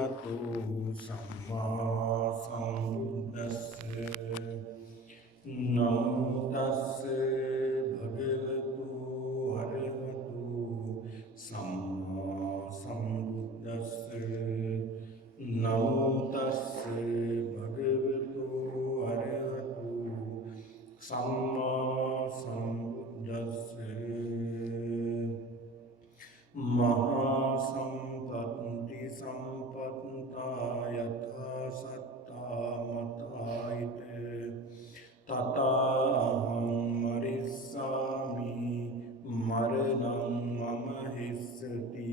අරහතු සම්මා සම්බුද්දස්ස නමෝ තස්ස භගවතු අරහතු සම්මා සම්බුද්දස්ස නමෝ තස්ස භගවතු අරහතු සම්මා සම්බුද්දස්ස මහා සම්පත්ති සම්පත්තා යථා සත්තා මතායිත තථාහං මරිස්සාමි මරණං මම හිස්සති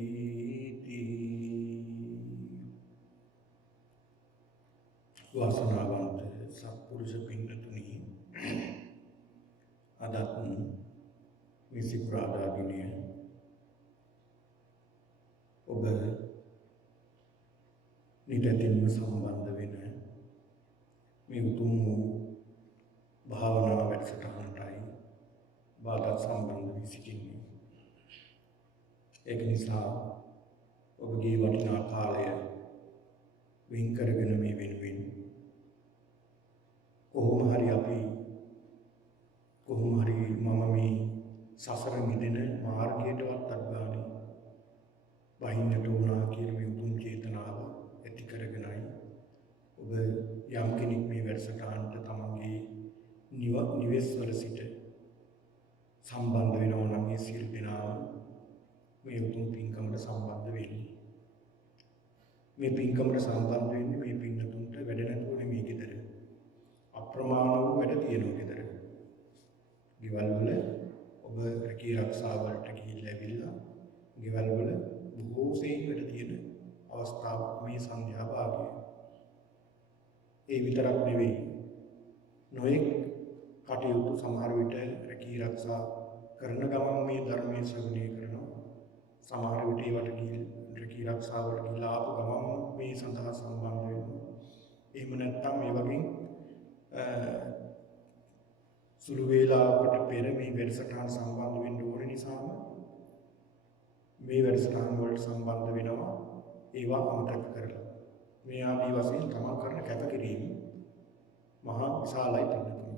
වාසනාවන්ත සත්පුරුෂ පින්නතුනි අදත් විසිප්‍රාදා දිනය ඔබ නිතරම සම්බන්ධ වෙන මේ උතුම් වූ භාවනා වැඩසටහනටයි බාධා සම්බන්ධ වී සිටින්නේ. ඒක නිසා ඔබගේ වටිනා කාලය වින් කරගෙන මේ වෙනුවෙන් කොහොම හරි මම මේ සසර මිදෙන මාර්ගයටවත් අත්ගානේ වහින්නට උනා කියන මේ උතුම් චේතනාව ඇති කරගෙනයි ඔබ යම් කෙනෙක් මේ වැඩසටහනට තමන්ගේ නිවෙස් වල සිට සම්බන්ධ වෙනවා නම් ඒ සියලු දෙනාම මේ උතුම් පින්කමට සම්බන්ධ වෙන්නේ. මේ පින්කමට සම්බන්ධ වෙන්නේ මේ පින්නතුන්ට වැඩ නැතුව නෙමෙයි ගෙදර. අප්‍රමාණ වූ වැඩ තියෙනවා ගෙදර. ගෙවල් වල ඔබ රැකී ආරක්ෂා වලට ගිහිල්ලා ඇවිල්ලා ගෙවල් වල බොහෝ සෙයින් වැඩ තියෙන අවස්ථාවක් මේ සන්ධ්‍යා භාගය. ඒ විතරක් නෙවෙයි. නොඑක් කටයුතු සමහර විට රැකී ආරක්ෂා කරන ගමන් මේ ධර්මයේ ශ්‍රවණය කරනවා. සමහර විට ඒවට ගිහින් රැකී ආරක්ෂා වලට ගිහිලා ආපු ගමන් මේ සඳහා සම්බන්ධ වෙනවා. එහෙම නැත්නම් මේ වගේ සුළු වේලාවකට පෙර මේ වැඩසටහන සම්බන්ධ වෙන්න ඕන නිසාම මේ වැඩසටහන් වලට සම්බන්ධ වෙනවා. ඒවා අමතක කරලා මේ ආදී වශයෙන් තමා කරන කැපකිරීම මහා විශාලයි පිළිතුරු.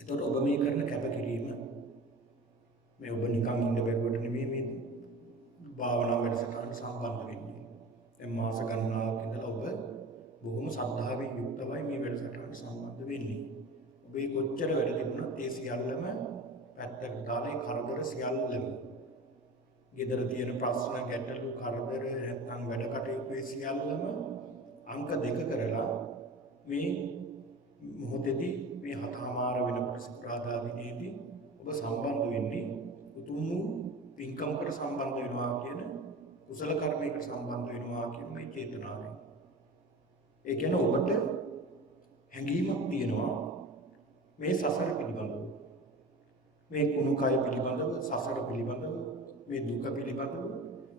එතකොට ඔබ මේ කරන කැපකිරීම මේ ඔබ නිකන් ඉන්න බැරුවට නෙමෙයි මේ භාවනා වැඩසටහන සම්බන්ධ වෙන්නේ. දැන් මාස ගණනාවක් ඉඳලා ඔබ බොහොම ශ්‍රද්ධාවෙන් යුක්තවයි මේ වැඩසටහනට සම්බන්ධ වෙන්නේ. ඔබේ කොච්චර වැඩ තිබුණත් ඒ සියල්ලම පැත්තකට දාලා ඒ කරදර සියල්ලම ගෙදර තියෙන ප්‍රශ්න ගැටලු කරදර නැත්නම් වැඩ කටයුතු සියල්ලම අංක 2 කරලා මේ මොහොතේදී මේ හතමාර වෙනකොට සිකුරාදා දිනේදී ඔබ සම්බන්ධ වෙන්නේ උතුම් වූ පින්කමකට සම්බන්ධ වෙනවා කියන කුසල කර්මයකට සම්බන්ධ වෙනවා කියන මේ චේතනාවෙන්. ඒ කියන්නේ ඔබට හැඟීමක් තියෙනවා මේ සසර පිළිබඳව. මේ කුණු කය පිළිබඳව, සසර පිළිබඳව, මේ දුක පිළිබඳව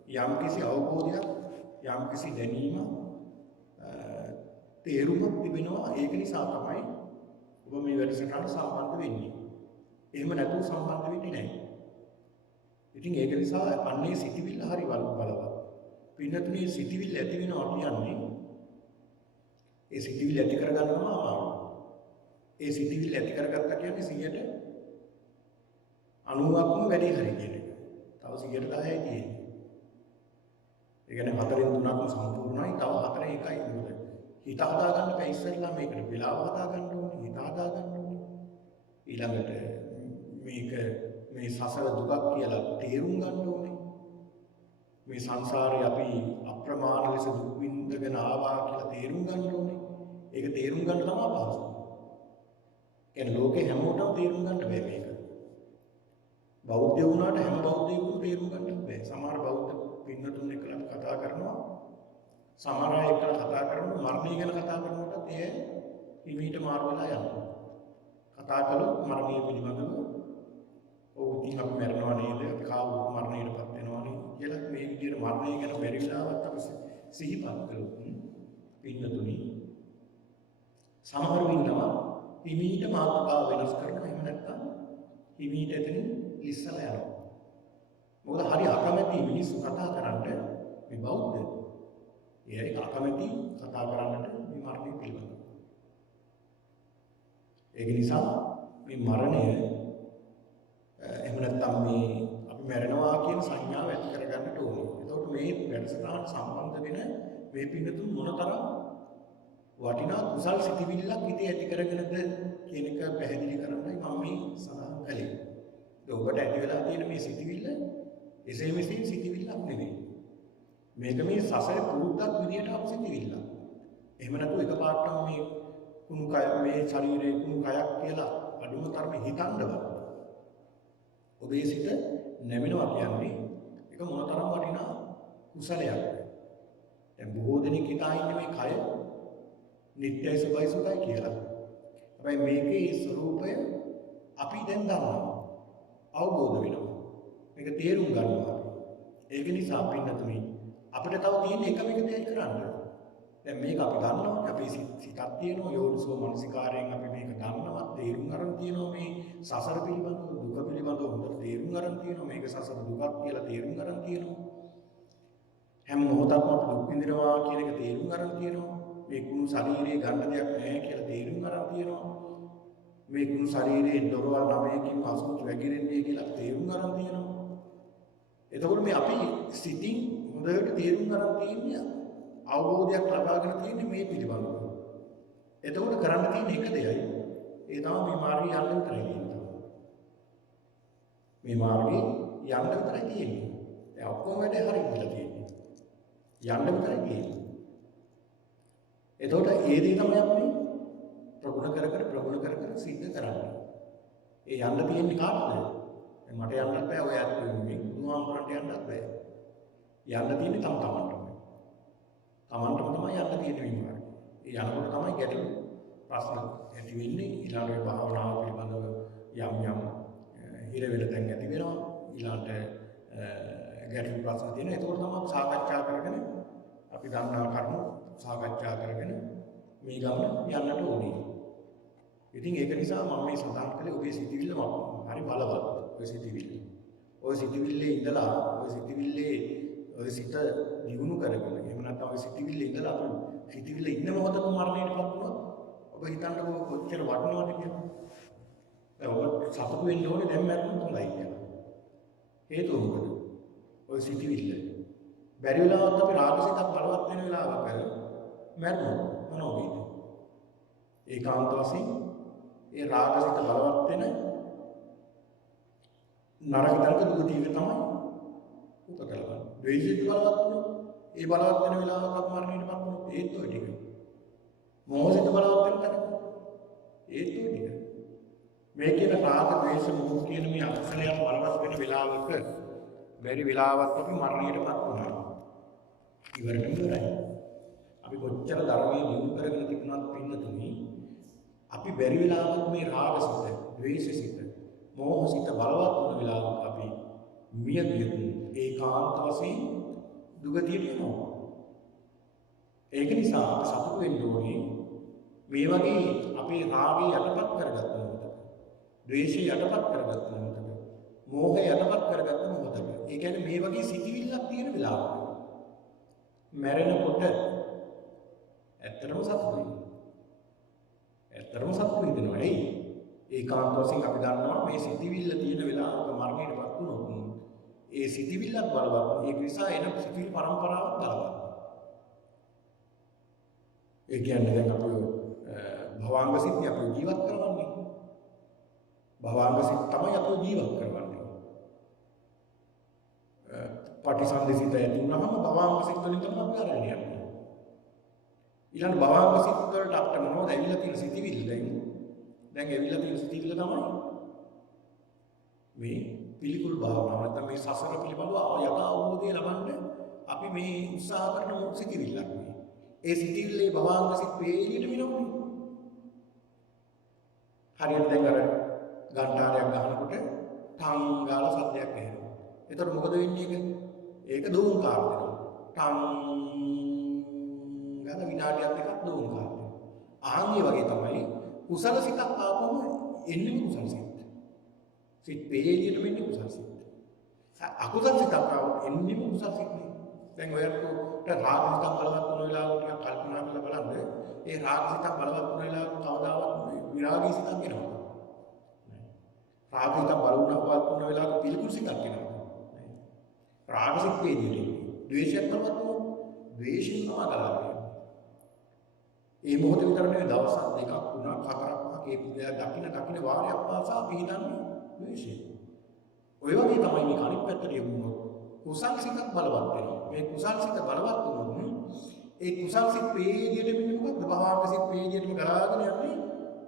යම්කිසි අවබෝධයක්, යම්කිසි දැනීමක්, තේරුමක් තිබෙනවා. ඒක නිසා තමයි ඔබ මේ වැඩසටහනට සම්බන්ධ වෙන්නේ. එහෙම නැතුව සම්බන්ධ වෙන්නේ නැහැ. ඉතින් ඒක නිසා අන්නේ සිටිවිල්ල හරි බලවත්. පින්නතුනේ සිටිවිල්ල ඇති වෙනවා කියන්නේ ඒ සිටිවිල්ල ඇති කරගන්නම අමාරුයි. ඒ සිටිවිල්ල ඇති කරගත්තා කියන්නේ 90%ක්ම වැඩි හරි කියන එක. තව 10%යි තියෙන්නේ. ඒ කියන්නේ 4/3ක්ම සම්පූර්ණයි. තව 4 එකයි මොකද? හිත හදා ගන්න බෑ ඉස්සෙල්ලා මේකට වෙලාව හදා ගන්න ඕනේ. හිත හදා ගන්න ඕනේ. ඊළඟට මේක මේ සසර දුකක් කියලා තේරුම් ගන්න ඕනේ. මේ සංසාරේ අපි අප්‍රමාණ ලෙස දුක් විඳගෙන ආවා කියලා තේරුම් ගන්න ඕනේ. ඒක තේරුම් ගන්න තමයි අපහසු. කියන්නේ ලෝකේ හැමෝටම තේරුම් ගන්න බෑ මේක. බෞද්ධ වුණාට හැම බෞද්ධයෙකුම තේරුම් ගන්න බෑ. සමහර බෞද්ධ පින්නතුන් එක්කලා කතා කරනවා. සමහර අය එක්කලා කතා කරනවා මරණය ගැන කතා කරනකොටත් ඒ හිමීට මාරු වෙලා යනවා. කතා කළොත් මරණය පිළිබඳව ඔව් ඉතින් අපි මරනවා නේද? අපි කාවුත් මරණයටපත් වෙනවා නේද? කියලා මේ විදිහට මරණය ගැන බැරි වෙලාවත් අපි සිහිපත් කළොත් පින්නතුනි සමහරු ඉන්නවා හිමීට මාතෘකාව වෙනස් කරනවා. එහෙම නැත්නම් හිමීට එතනින් ලිස්සලා යනවා. මොකද හරි අකමැති මිනිස්සු කතා කරන්නේ මේ බෞද්ධ. ඒ ඒක නිසා මේ මරණය එහෙම නැත්නම් මේ අපි මැරෙනවා කියන සංඥාව ඇති කරගන්නට ඕනේ. එතකොට මේ වැඩසටහන සම්බන්ධ වෙන මේ පින්නතුන් මොනතරම් වටිනා කුසල් සිතිවිල්ලක් ඉතින් ඇති කරගෙනද කියන එක පැහැදිලි කරන්නයි මම මේ සඳහන් කළේ. ඔබට ඇති වෙලා තියෙන මේ සිතිවිල්ල එසේ මෙසේ සිතිවිල්ලක් නෙවෙයි. මේක මේ සසර පුරුද්දක් විදියට අප සිතිවිල්ලක්. එහෙම නැතු එකපාරටම මේ කුණු කය මේ ශරීරයේ කුණු කයක් කියලා අඩුම තරමේ හිතන්නවත්. ඔබේ සිත නැමෙනවා කියන්නේ ඒක මොනතරම් වටිනා කුසලයක්ද. දැන් බොහෝ දෙනෙක් හිතා ඉන්නේ මේ කය නිට්ටයයි සුභයි සුඛයි කියලා. හැබැයි මේකේ ස්වરૂපය අපි දැන් දන්නවා. අවබෝධ වෙනවා. මේක තේරුම් ගන්නවා. ඒක නිසා පින්නතුනි අපිට තව තියෙන එකම එක දෙයක් කරන්න. දැන් මේක අපි දන්නවා. අපේ සිතක් තියෙනවා. යෝනිසෝ මනසිකාරයෙන් අපි මේක දන්නවා. තේරුම් ගන්න තියෙනවා මේ සසර පිළිබඳව, දුක පිළිබඳව හොඳට තේරුම් ගන්න තියෙනවා. මේක සසර දුකක් කියලා තේරුම් ගන්න තියෙනවා. හැම මොහොතක්ම අපි දුක් විඳිනවා කියන එක තේරුම් ගන්න තියෙනවා. මේ කුණු ශරීරයේ ගන්න දෙයක් නැහැ කියලා තේරුම් ගන්න තියෙනවා. මේ කුණු ශරීරයේ දොරවල් 9කින් අසුචි වැగిරෙන්නේ කියලා තේරුම් ගන්න තියෙනවා. එතකොට මේ අපි සිතින් හොඳට තේරුම් ගන්න තියෙන්නේ අවබෝධයක් ලබාගෙන තියෙන්නේ මේ පිළිබඳව. එතකොට කරන්න තියෙන එක දෙයයි. ඒ තමයි මේ මාර්ගය යන්න විතරයි තියෙන්නේ. මේ මාර්ගය යන්න විතරයි තියෙන්නේ. දැන් ඔක්කොම වැඩ හරියට වෙලා තියෙන්නේ. යන්න විතරයි තියෙන්නේ. එතකොට ඒ දේ තමයි අපි ප්‍රගුණ කර සිද්ධ කරන්නේ. ඒ යන්න තියෙන්නේ කාටද? මට යන්නත් බෑ ඔය ඇත්ත වෙන්නේ. බුදුහාමුදුරන්ට යන්නත් බෑ. යන්න තියෙන්නේ තමන්ටම. තමන්ටම තමයි යන්න තියෙන්නේ මේ මාර්ගය. ඒ යනකොට තමයි ගැටලු ප්‍රශ්න ඇති වෙන්නේ. ඊළඟට භාවනාව පිළිබඳව යම් හිර වෙන තැන් ඇති වෙනවා. ඊළඟට ගැටලු ප්‍රශ්න තියෙනවා. ඒකෝට තමයි සාකච්ඡා කරගෙන අපි දන්නා කරුණු සාකච්ඡා කරගෙන මේ ගමන යන්නට ඕනේ. ඉතින් ඒක නිසා මම මේ සඳහන් කළේ ඔබේ සිතිවිල්ල හරි බලවත්. ඔය සිතිවිල්ල. ඔය සිතිවිල්ලේ ඉඳලා ඔය සිත දියුණු කරගෙන එහෙම නැත්නම් ඔය සිතිවිල්ලේ ඉඳලා අපි සිතිවිල්ල ඉන්න මොහොතක මරණයටපත් වුණොත් ඔබ හිතන්නකෝ කොච්චර වටිනවද කියලා. දැන් ඔබ සතුටු වෙන්න ඕනේ දැන් මරණය හොඳයි කියලා. හේතුව මොකද? ඔය සිතිවිල්ල. බැරි වෙලාවත් අපි රාගසිතක් බලවත් වෙන වෙලාවක මරණය මොනවා වෙයිද? ඒකාන්ත වශයෙන් ඒ රාගසිත බලවත් වෙන නරක තරක දුක තමයි උපකලන. ද්වේෂිත බලවත් වුණොත් ඒ බලවත් වෙන වෙලාවක අපි මරණයටපත් වුණොත් ඒත් ඔය ටික. මොහොසිත බලවත් වෙන තැනක ඒත් ඔය ටික. මේ කියන රාග ද්වේෂ මොහ කියන මේ අක්ෂරයන් බලවත් වෙන වෙලාවක බැරි වෙලාවක් අපි මරණයටපත් වුණා. ඉවරයි. අපි කොච්චර ධර්මයේ දියුණු කරගෙන තිබුණත් පින්නතුනි අපි බැරි වෙලාවක් මේ රාගසිත, ද්වේෂසිත, මෝහසිත බලවත් වුණ වෙලාවක අපි මියගියොත් ඒකාන්ත වශයෙන් දුගතියට යනවා. ඒක නිසා අපි සතුටු වෙන්න ඕනේ මේ වගේ අපේ රාගය යටපත් කරගත්ත මොහොතක, ද්වේෂය යටපත් කරගත්ත මොහොතක, මෝහය යටපත් කරගත්ත මොහොතක. ඒ කියන්නේ මේ වගේ සිතිවිල්ලක් තියෙන වෙලාවක මැරෙනකොට ඇත්තටම සතුටුයි. ඇත්තටම සතුටු වෙනවා. ඒකාන්ත වශයෙන් අපි දන්නවා මේ සිතිවිල්ල තියෙන වෙලාවක මරණයටපත් වුණොත් ඒ සිතිවිල්ලක් බලවත්. ඒක නිසා එන සිතිවිලි පරම්පරාවක් බලවත්. ඒ කියන්නේ දැන් අපි භවංග සිත් අපි ජීවත් කරවන්නේ. භවංග සිත් තමයි අපි ජීවත් කරවන්නේ. පටිසන්ධිසිත ඇති වුණාම භවංග සිත් වලින් තමයි අපි අරගෙන යන්නේ. ඊළඟ භවංග සිත් වලට අපිට මොනවද ඇවිල්ලා තියෙන සිතිවිල්ල දැන් ඇවිල්ලා තියෙන සිතිවිල්ල තමයි මේ පිළිකුල් භාවනාව නැත්නම් මේ සසර පිළිබඳව යථා අවබෝධය ලබන්න අපි මේ උත්සාහ කරන සිතිවිල්ලක් මේ. ඒ සිතිවිල්ලේ භවංග සිත් වේලියට මිනවන්නේ. හරියට දැන් අර ගන්ටාරයක් ගහනකොට ටං ගාලා සද්දයක් ඇහෙනවා. එතකොට මොකද වෙන්නේ? ඒක දෝංකාර වෙනවා. ටං ගාලා විනාඩියක් දෙකක් දෝංකාර වෙනවා. ආන්ගේ වගේ තමයි කුසල සිතක් ආපම එන්නේ කුසල සිත. සිත් වේලියට වෙන්නේ කුසල සිත. අකුසල සිතක් ආවොත් එන්නේ කුසල සිත. දැන් ඔයකට රාග සිතක් බලවත් වුණ වෙලාවට ටිකක් කල්පනා කරලා බලන්න. ඒ රාග සිතක් බලවත් වුණ වෙලාවට කවදාවත් විරාගී සිතක් එනවා. රාග හිත බලුණාවත් වුණ වෙලාවක පිළිකුල් සිතක් එනවා. රාග සිත් වේදිතේ. ද්වේෂයක් බලවත් වුණොත් ද්වේෂයෙන් තමයි ගලාගෙන. ඒ මොහොත විතර නෙවෙයි දවස් 2ක් 3ක් 4ක් පහක් ඒ පුද්ගලයා දකින්න වාරයක් පාසා පිළිදන්නේ ද්වේෂය. ඔය වගේ තමයි මේ අනිත් පැත්තට යමුනොත් කුසල් සිතක් බලවත් වෙනවා. මේ කුසල් සිත බලවත් වුණොත් ඒ කුසල් සිත් වේදියට වෙන්නේ මොකද්ද? භාවක සිත් වේදියටම ගලාගෙන යන්නේ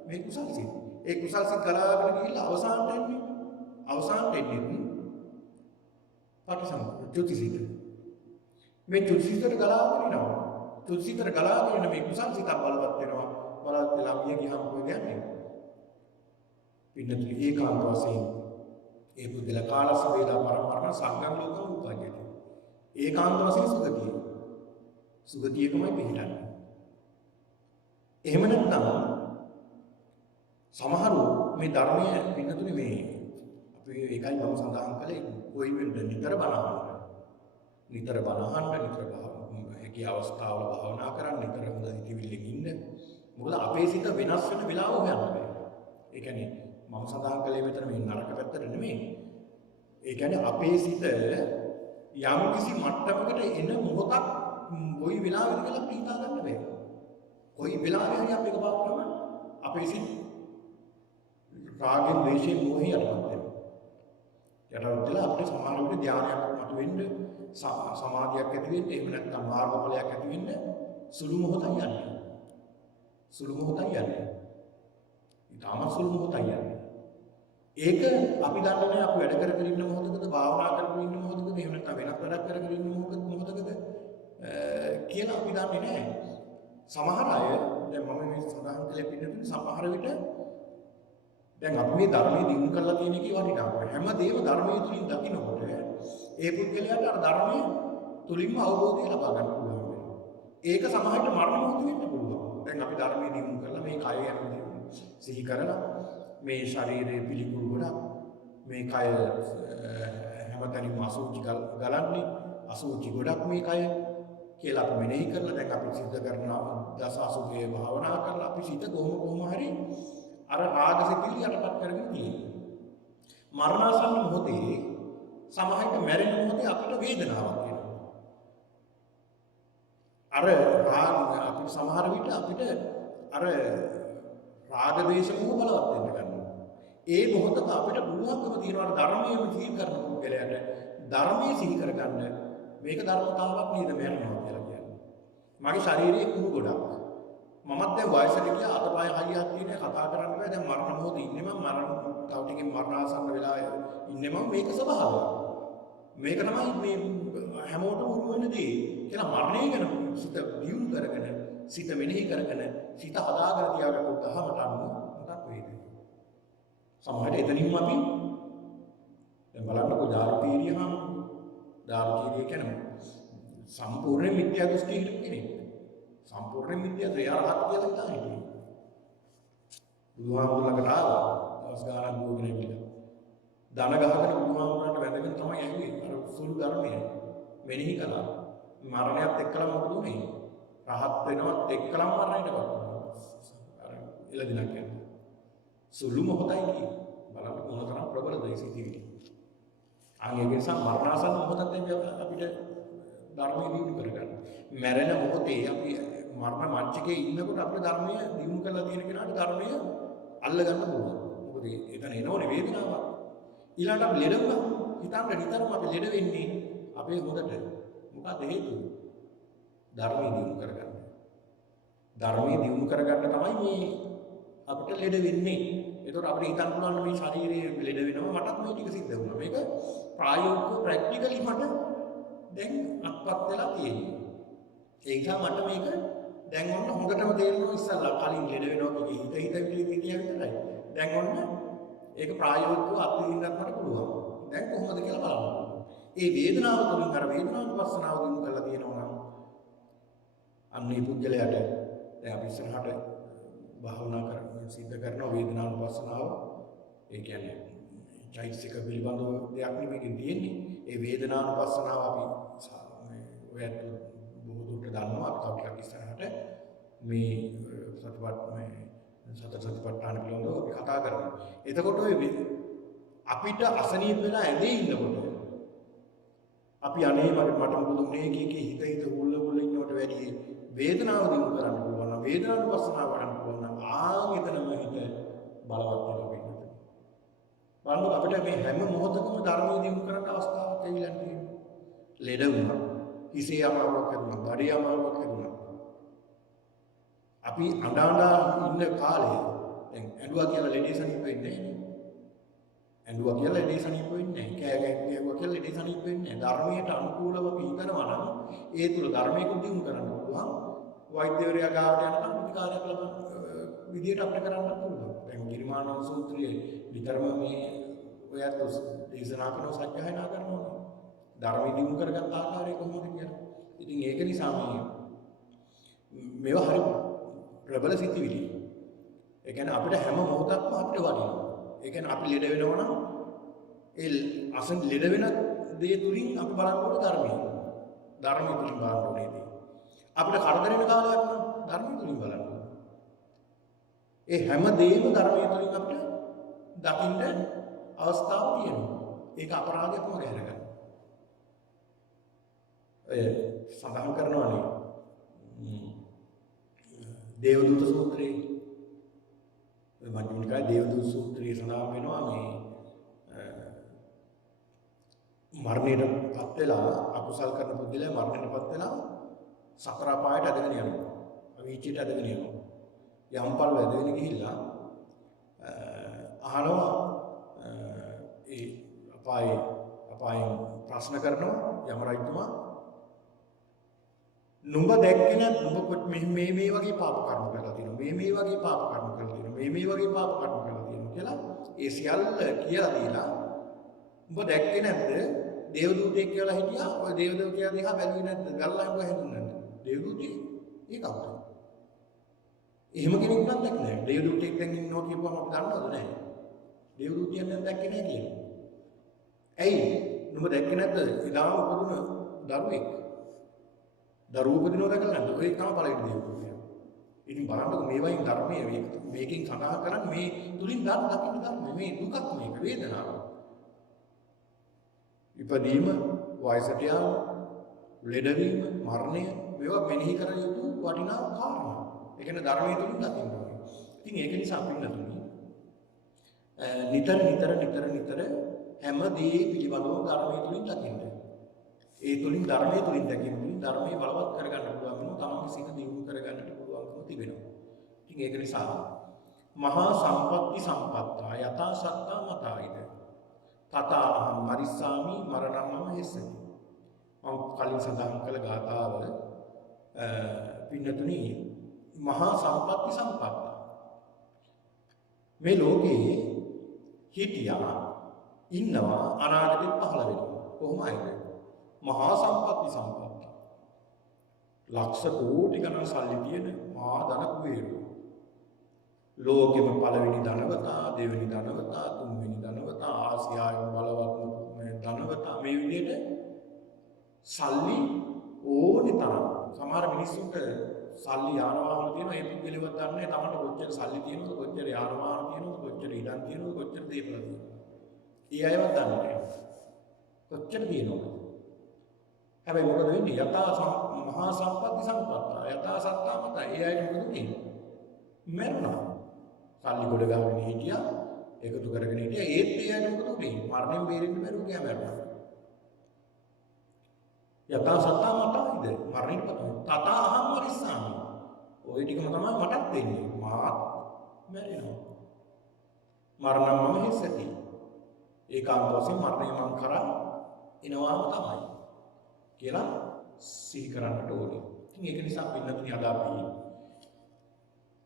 මේ කුසල් සිත්. ඒ කුසල් සිත් ගලාගෙන ගිහිල්ලා අවසානට එන්නේ පටිසම්භාව චුතිසිත. මේ චුතිසිතට ගලාගෙන යනවා. චුතිසිතට ගලාගෙන යන මේ කුසල් සිත බලවත් වෙනවා. බලවත් වෙලා මිය ගියාම කොහෙද යන්නේ? පින්නතුලි ඒකාන්ත වශයෙන් ඒ බුද්ධල කාලස වේදා පරමරණ සංගම් ලෝකම් උපජ්ජති. ඒකාන්ත වශයෙන් සුගතියකමයි පිහිටන්නේ. එහෙම නැත්නම් සමහරු මේ ධර්මයේ පින්නතුනේ මේ අපි ඒකයි මම සඳහන් කළේ කොයි වෙන්න නිතර බණහන්න. නිතර ඒකේ අවස්ථාවල භාවනා කරන්න නිතර හොඳ හිතවිල්ලෙන් ඉන්න. මොකද අපේ සිත වෙනස් වෙන වෙලාව හොයන්න බෑ. ඒ කියන්නේ මම සඳහන් කළේ මෙතන මේ නරක පැත්තට නෙමෙයි. ඒ කියන්නේ අපේ සිත යම් කිසි මට්ටමකට එන මොහොතක් කොයි වෙලාවෙද කියලා පිටා ගන්න බෑ. කොයි වෙලාවෙ හරි අපි එකපාරටම අපේ සිත රාගෙන් ද්වේෂයෙන් මොහියටපත් වෙනවා. යටවත් වෙලා අපිට සමාන විදිහට ධානයක් මතුවෙන්න සමාධියක් ඇති වෙන්න එහෙම නැත්නම් මාර්ගඵලයක් ඇති වෙන්න සුළු මොහොතක් යන්නේ. සුළු මොහොතක් යන්නේ. ඊටම සුළු මොහොතක් යන්නේ. ඒක අපි දන්නේ නැහැ අපි වැඩ කර ඉන්න මොහොතකද භාවනා කරගෙන ඉන්න මොහොතකද එහෙම නැත්නම් වෙනත් වැඩක් කරගෙන ඉන්න මොහොතකද කියලා අපි දන්නේ නැහැ. සමහර අය දැන් මම මේ සඳහන් කළේ පිළිතුරු සමහර විට දැන් අපි මේ ධර්මයේ දිනු කරලා තියෙන එකේ වටිනාකම හැමදේම ධර්මයේ තුලින් දකින්නකොට ඒ පුද්ගලයාට අර ධර්මයේ තුලින්ම අවබෝධය ලබා ගන්න පුළුවන් වෙනවා. ඒක සමහරට මරණ මොහොත වෙන්න පුළුවන්. දැන් අපි ධර්මයේ දිනු කරලා මේ කය යන සිහි කරලා මේ ශරීරයේ පිළිකුල් ගොඩක් මේ කය හැමතැනම අසුචි ගලන්නේ අසුචි ගොඩක් මේ කය කියලා අපි මෙනෙහි කරලා දැන් අපි සිද්ධ කරන දස අසුභයේ භාවනා කරලා අපි සිත කොහොම හරි අර රාගසිතිලි යටපත් කරගෙන තියෙනවා. මරණාසන්න මොහොතේ සමහරට මැරෙන මොහොතේ අපිට වේදනාවක් එනවා. අර අපි සමහර විට අපිට අර රාග දේශ මොහ බලවත් වෙන්න ගන්නවා. ඒ මොහොතක අපිට පුළුවන්කම තියෙනවා ධර්මයේ සිහි කරන පුද්ගලයාට ධර්මයේ සිහි කරගන්න මේක ධර්මතාවක් නේද මරනවා කියලා කියන්නේ. මගේ ශරීරයේ කුණු ගොඩක්. මමත් දැන් වයසට ගියා අතපය හයියක් තියෙන කතා කරන්න බෑ දැන් මරණ මොහොතේ ඉන්නේ මම මරණ තව ටිකකින් මරණාසන්න වෙලා ඉන්නේ මම මේක ස්වභාවය. මේක තමයි මේ හැමෝටම උරුම වෙන දේ කියලා මරණය ගැන සිත දියුණු කරගෙන සිත මෙනෙහි කරගෙන සිත හදාගෙන තියාගත්තොත් දහමට අනුව මොකක් වේද? සමහරවිට එතනින්ම අපි දැන් බලන්නකො දාර්ශනිකයන් කියන්නේ සම්පූර්ණ මිත්‍යා දෘෂ්ටි හිටපු කෙනෙක්. සම්පූර්ණ මිත්‍යා ත්‍රිආරහත් කියලා හිතන්නේ. බුදුහාමුදුරන්ට ආවා දවස් ගානක් දුවගෙන ඉවිල්ලා. ධන ගහගෙන බුදුහාමුදුරන්ට වැඳගෙන තමයි ඇවිල්ලා අර සුළු ධර්මය මෙනෙහි කළා. මරණයත් එක්කලා මොකද උනේ? රහත් වෙනවත් එක්කලම මරණයටපත් වෙනවා. අර එළදිනක් යනවා. සුළු මොහොතයි කියන්නේ. බලන්න මොනතරම් ප්‍රබලද ඒ සිතිවිලි. ආගේ නිසා මරණාසන්න මොහොතක් අපිට ධර්මයේ දියුණු කරගන්න. මැරෙන මොහොතේ අපි මරණ මංචකේ ඉන්නකොට අපිට ධර්මය දියුණු කරලා තියෙන කෙනාට ධර්මය අල්ල ගන්න පුළුවන්. මොකද එතන එනෝනේ වේදනාවක්. ඊළඟට අපි ලෙඩ වුණා. හිතන්න අපි ලෙඩ වෙන්නේ අපේ හොඳට. මොකද හේතුව? ධර්මයේ දියුණු කරගන්න. ධර්මයේ දියුණු කරගන්න තමයි මේ අපිට ලෙඩ වෙන්නේ. ඒතකොට අපිට හිතන්න පුළුවන් මේ ශරීරයේ ලෙඩ වෙනවා මටත් මේ ටික සිද්ධ වුණා. මේක ප්‍රායෝගිකව ප්‍රැක්ටිකලි මට දැන් අත්පත් වෙලා තියෙනවා. ඒ නිසා මට මේක දැන් ඔන්න හොඳටම තේරෙනවා ඉස්සල්ලා කලින් ලෙඩ වෙනවා කිය හිත විතරයි. දැන් ඔන්න ඒක ප්‍රායෝගිකව අත්විඳින්නත් මට පුළුවන්. දැන් කොහොමද කියලා බලන්න. ඒ වේදනාව තුළින් අර වේදනානුපස්සනාව දිනු කරලා තියෙනවා නම් අන්න මේ පුද්ගලයාට දැන් අපි ඉස්සරහට භාවනා කරන සිද්ධ කරන වේදනානුපස්සනාව ඒ කියන්නේ චෛතසික පිළිබඳව දෙයක් නෙමෙයි තියෙන්නේ. ඒ වේදනානුපස්සනාව අපි ඔයත් බොහෝ දුරට දන්නවා. අපි තව ටිකක් ඉස්සරහට මේ සතිපත් මේ සතර සතිපට්ඨාන පිළිබඳව අපි කතා කරනවා. එතකොට ඔය අපිට අසනීප වෙලා ඇඳේ ඉන්නකොට අපි අනේ මට මොකද උනේ කී හිත උල්ල ඉන්නවට වැඩි වේදනාව දිනු කරන්න පුළුවන් නම් වේදනාව පස්සනා කරන්න පුළුවන් නම් එතනම හිත බලවත් වෙනවා වෙන්නේ. බලන්න අපිට මේ හැම මොහොතකම ධර්මයේ දිනු කරන්න අවස්ථාවක් ඇවිල්ලා තියෙනවා. ලෙඩ වුණා, හිසේ අමාරුවක් ඇතිවුණා, බඩේ අමාරුවක් ඇතිවුණා. අපි අඬා ඉන්න කාලේ දැන් ඇඬුවා කියලා ලෙඩේ සනීප වෙන්නේ නැහැ නේ. ඇඬුවා කියලා ලෙඩේ සනීප වෙන්නේ නැහැ. කෑ ගැහුවා කියලා ලෙඩේ සනීප වෙන්නේ නැහැ. ධර්මයට අනුකූලව පිළිගනවා නම් ඒ තුල ධර්මයේ කුඩියුම් කරන්න පුළුවන්. වෛද්‍යවරයා ගාවට යනකම් ප්‍රතිකාරයක් ලබන විදියට අපිට කරන්න පුළුවන්. දැන් ගිරිමානන්ද සූත්‍රයේ විතරම මේ ඔයත් දේශනා කරන සත්‍යයනා කරනවා. ධර්මයේ දිනු කරගත් ආකාරය කොහොමද කියලා. ඉතින් ඒක නිසා මේවා හරි ප්‍රබල සිතිවිලි. ඒ කියන්නේ අපිට හැම මොහොතක්ම අපිට වටිනවා. ඒ කියන්නේ අපි ලෙඩ වෙනවා නම් ඒ අසන් ලෙඩ වෙන දේ තුලින් අපි බලන්න ඕනේ ධර්මය. ධර්මය තුලින් බලන්න ඕනේ දේ. අපිට කරදර වෙන කාලයක් නම් ධර්මය තුලින් බලන්න ඕනේ. ඒ හැම දෙයක්ම ධර්මය තුලින් අපිට දකින්න අවස්ථාවක් තියෙනවා. ඒක අපරාධයක් වගේ අරගන්න. සඳහන් කරනවානේ දේවදූත සූත්‍රයේ මජ්ක්‍ධිම නිකායේ දේවදූත සූත්‍රයේ සඳහන් වෙනවා මේ මරණයටපත් වෙලා අකුසල් කරන පුද්ගලයා මරණයටපත් වෙලා සතර අපායට ඇදගෙන යනවා. අවීචයට ඇදගෙන යනවා. යම්පල් ඇදගෙන ගිහිල්ලා අහනවා ඒ අපායෙන් ප්‍රශ්න කරනවා යම රජතුමා නුඹ දැක්කේ නැත් නුඹ මේ වගේ පාප කර්ම කරලා තියෙනවා මේ වගේ පාප කර්ම කරලා තියෙනවා මේ වගේ පාප කර්ම කරලා තියෙනවා කියලා ඒ සියල්ල කියලා දීලා උඹ දැක්කේ නැද්ද දේවදූතයෙක් කියලා හිටියා ඔය දේවදූතයා දිහා බැලුවේ නැද්ද ගල්ලා උඹ හැදුන්නේ නැද්ද දේවදූතයෙක් ඒක කවුද එහෙම කෙනෙක් නම් දැක්කේ නැහැ දේවදූතයෙක් දැන් ඉන්නවා කියපුවම අපි දන්නවද නැහැ දේවදූතයන් දැන් දැක්කේ නැහැ කියන්නේ ඇයි නුඹ දැක්කේ නැද්ද ඉදාම උපදුන දරුවෙක් දරුවෝ උපදිනවා දැකලා නැද්ද? ඔය තමයි පළවෙනි දේ කියන්නේ. ඉතින් බලන්නකො මේ වයින් ධර්මයේ මේකෙන් සඳහන් කරන්නේ මේ තුලින් දකින්න ධර්මයේ මේ දුකක් මේක වේදනාව. ඉපදීම, වයසට යාම, ලෙඩවීම, මරණය මේවා මෙනෙහි කර යුතු වටිනා කාරණා. ඒ කියන්නේ ධර්මයේ තුලින් දකින්න ඕනේ. ඉතින් ඒක නිසා අපි නතුනි නිතර හැම දේ පිළිබඳව ධර්මයේ තුලින් දකින්න. ඒ තුලින් ධර්මයේ තුලින් දැකීම තුලින් ධර්මයේ බලවත් කරගන්න පුළුවන් වෙනවා තමන්ගේ සිත දියුණු කරගන්නට පුළුවන්කම තිබෙනවා. ඉතින් ඒක නිසා මහා සම්පatti සම්පත්තා යතා සත්තා මතායිද තතා අහං මරිස්සාමි මරණම්මම හෙස්සති. මම කලින් සඳහන් කළ ගාථාව පින්නතුනි මහා සම්පatti සම්පත්තා මේ ලෝකේ හිටියා ඉන්නවා අනාගතෙත් පහළ වෙනවා. කොහොමයිද? මහා සම්පatti සම්පත්ත ලක්ෂ කෝටි ගණන් සල්ලි තියෙන මහා ධන කුවේරු ලෝකෙම පළවෙනි ධනවතා දෙවෙනි ධනවතා තුන්වෙනි ධනවතා ආසියාවේ බලවත්ම ධනවතා මේ විදිහට සල්ලි ඕනි තරම් සමහර මිනිස්සුන්ට සල්ලි යාන වාහන තියෙනවා ඒ පිළිවෙලවත් දන්නේ තමන්ට කොච්චර සල්ලි තියෙනවද කොච්චර යාන වාහන තියෙනවද කොච්චර ඉඩම් තියෙනවද කොච්චර දේපල තියෙනවද ඒ අයවත් දන්නේ නැහැ කොච්චර තියෙනවද හැබැයි මොකද වෙන්නේ මහා සම්පatti සම්පත්තා යථා සත්තා මත ඒ අයට මොකද වෙන්නේ මරණා සල්ලි ගොඩ ගාගෙන හිටියා එකතු කරගෙන හිටියා ඒත් ඒ අයට මොකද වෙන්නේ මරණයෙන් බේරෙන්න බැරුව ගියා මරණා යථා සත්තා මතයිද මරණයට පතන තත අහම් මරිස්සාමි ඔය ටිකම තමයි මටත් දෙන්නේ මාත් මැරෙනවා මරණම් මම හිස්සති ඒකාන්ත වශයෙන් මරණය මං කරා එනවාම තමයි කියලා සිහි කරන්නට ඕනේ. ඉතින් ඒක නිසා පින්නතුනි අද අපි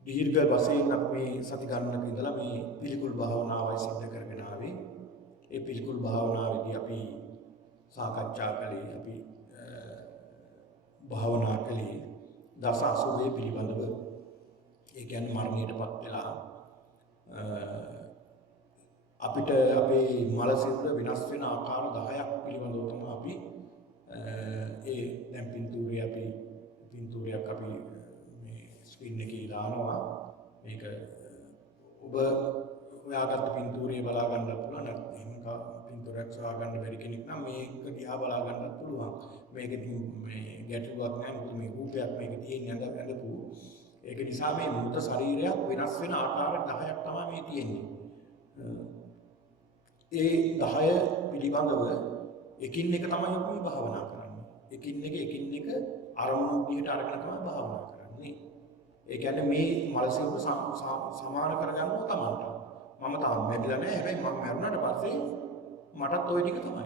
දීර්ඝ වශයෙන් අපි සති ගන්නක ඉඳලා මේ පිළිකුල් භාවනාවයි සිද්ධ කරගෙන ආවේ. ඒ පිළිකුල් භාවනාවේදී අපි සාකච්ඡා කළේ අපි භාවනා කළේ දස අසුභය පිළිබඳව. ඒ කියන්නේ මරණයටපත් වෙලා අපිට අපේ මල සිරුර වෙනස් වෙන ආකාර 10ක් පිළිබඳව තමයි අපි ඒ දැන් පින්තූරයක් අපි මේ ස්ක්‍රීන් එකේ දානවා මේක ඔබ ඔයාගත්ත පින්තූරේ බලා ගන්නත් පුළුවන්. නැත්නම් පින්තූරයක් සොයා ගන්න බැරි කෙනෙක් නම් මේක දිහා බලා ගන්නත් පුළුවන්. මේක ඉතින් මේ ගැටලුවක් නෑ. මොකද මේ රූපයක් මේක තියෙන්නේ ඇඳපු. ඒක නිසා මේ මృత ශරීරයක් වෙනස් වෙන ආකාර 10ක් තමයි මේ තියෙන්නේ. ඒ 10 පිළිබඳව එකින් එක තමයි අපි භාවනා කරන්නේ. එකින් එක අරමුණු විදිහට අරගෙන තමයි භාවනා කරන්නේ. ඒ කියන්නේ මේ මල් සිවුර සමාන කරගන්නවා තමයි. මම තාම මැරිලා නැහැ. හැබැයි මම මැරුණාට පස්සේ මටත් ওই ටික තමයි.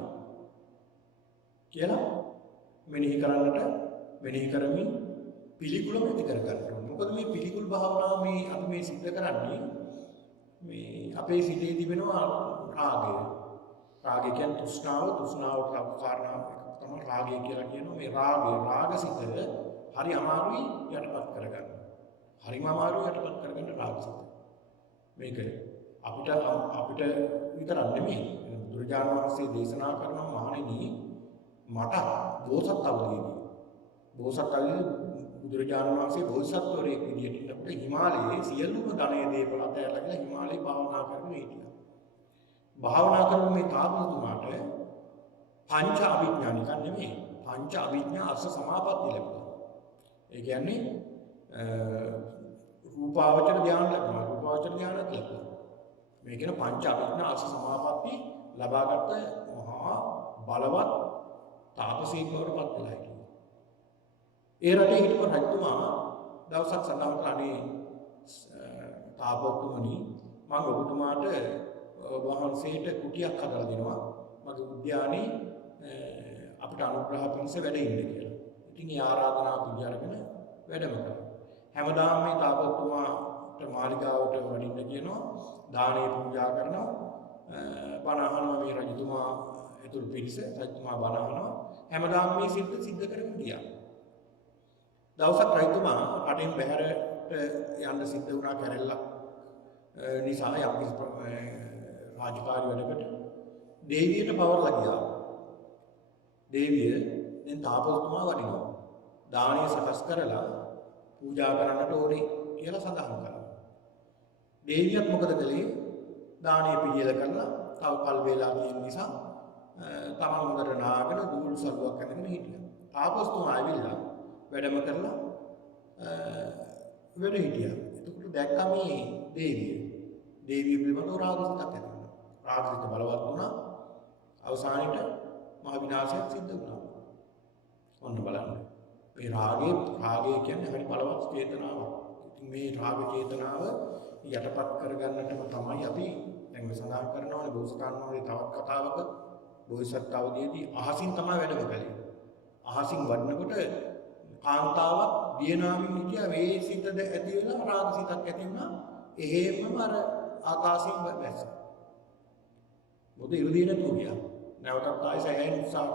කියලා මෙනෙහි කරමින් පිළිකුලම ඇති කර ගන්නවා. මොකද මේ පිළිකුල් භාවනාව මේ අපි මේ සිද්ධ කරන්නේ මේ අපේ සිතේ තිබෙනවා රාගය. රාගය කියන්නේ තෘෂ්ණාවට කාරණාව තමයි රාගය කියලා කියනවා. මේ රාගසිත හරි අමාරුයි යටපත් කරගන්න. හරිම අමාරුයි යටපත් කරගන්න රාගසිත. මේක අපිට විතරක් නෙමෙයි. බුදුරජාණන් වහන්සේ දේශනා කරන මහණෙනි මට බෝසත් අවදීදී බුදුරජාණන් වහන්සේ බෝසත්වරයෙක් විදියට ඉන්නකොට හිමාලයේ සියලුම ධනය දේපල අතහැරලා ගිහලා හිමාලයේ භාවනා කරගෙන හිටියා. භාවනා කරන මේ තාපසතුමාට පංච අභිඥා නිකන් නෙමෙයි. පංච අභිඥා අර්ථ සමාපatti ලැබුණා. ඒ කියන්නේ රූපාවචර ධ්‍යාන ලැබුණා. රූපාවචර ධ්‍යානත් ලැබුණා. මේ කියන පංච අභිඥා අර්ථ සමාපatti ලබාගත් මහා බලවත් තාපසයෙක් බවට පත් වෙලා හිටියා. ඒ රටේ හිටපු රජතුමා දවසක් සඳහන් කළේ තාපතුමනි මම ඔබතුමාට වහන්සේට කුටියක් හදලා දෙනවා මගේ උද්‍යානයේ අපිට අනුග්‍රහ පිණිස වැඩ ඉන්න කියලා. ඉතින් ඒ ආරාධනාව පිළිඅරගෙන වැඩම කළා. හැමදාම මේ තාපතුමාට මාලිගාවට වඩින්න කියනවා, දානේ පූජා කරනවා, බණ අහනවා මේ රජතුමා ඇතුළු පිරිස රජතුමා බණ අහනවා. හැමදාම මේ සිද්ධ කරගෙන ගියා. දවසක් රජතුමා රටෙන් බැහැරට යන්න සිද්ධ වුණා කැරැල්ලක් නිසා යම් රාජකාරී වැඩකට දේවියට පවර්ලා ගියා. දේවිය දැන් තාපසතුමා වඩිනවා. දානීය සකස් කරලා පූජා කරන්නට ඕනේ කියලා සඳහන් කරනවා. දේවියත් මොකද කළේ? දානීය පිළියෙල කරලා තව කල් වේලා තියෙන නිසා තමන් හොඳට නාගෙන දූල් සරුවක් අරගෙන හිටියා. තාපසතුමා ආවිල්ලා වැඩම කරලා වැඩ හිටියා. එතකොට දැක්කා මේ දේවිය පිළිබඳව රාගසිතක් ඇති වුණා. රාගසිත බලවත් වුණා. අවසානයේට මහ විනාශයක් සිද්ධ වුණා. ඔන්න බලන්න. මේ රාගය කියන්නේ හරි බලවත් චේතනාවක්. ඉතින් මේ රාග චේතනාව යටපත් කරගන්නටම තමයි අපි දැන් මේ සඳහන් කරනවානේ බෝසතාණන්ගේ තවත් කතාවක බෝසත් අවදීදී අහසින් තමයි වැඩම කළේ. අහසින් වඩනකොට කාන්තාවක් දියනාමින් හිටියා. මේ සිතද ඇති වෙලා රාග සිතක් ඇති වුණා. එහෙමම අර ආකාශයෙන් බැස්සා. මොකද ඉර්ධිය නැතුව ගියා. නැවතත් ආයෙ සෑහෙන උත්සාහ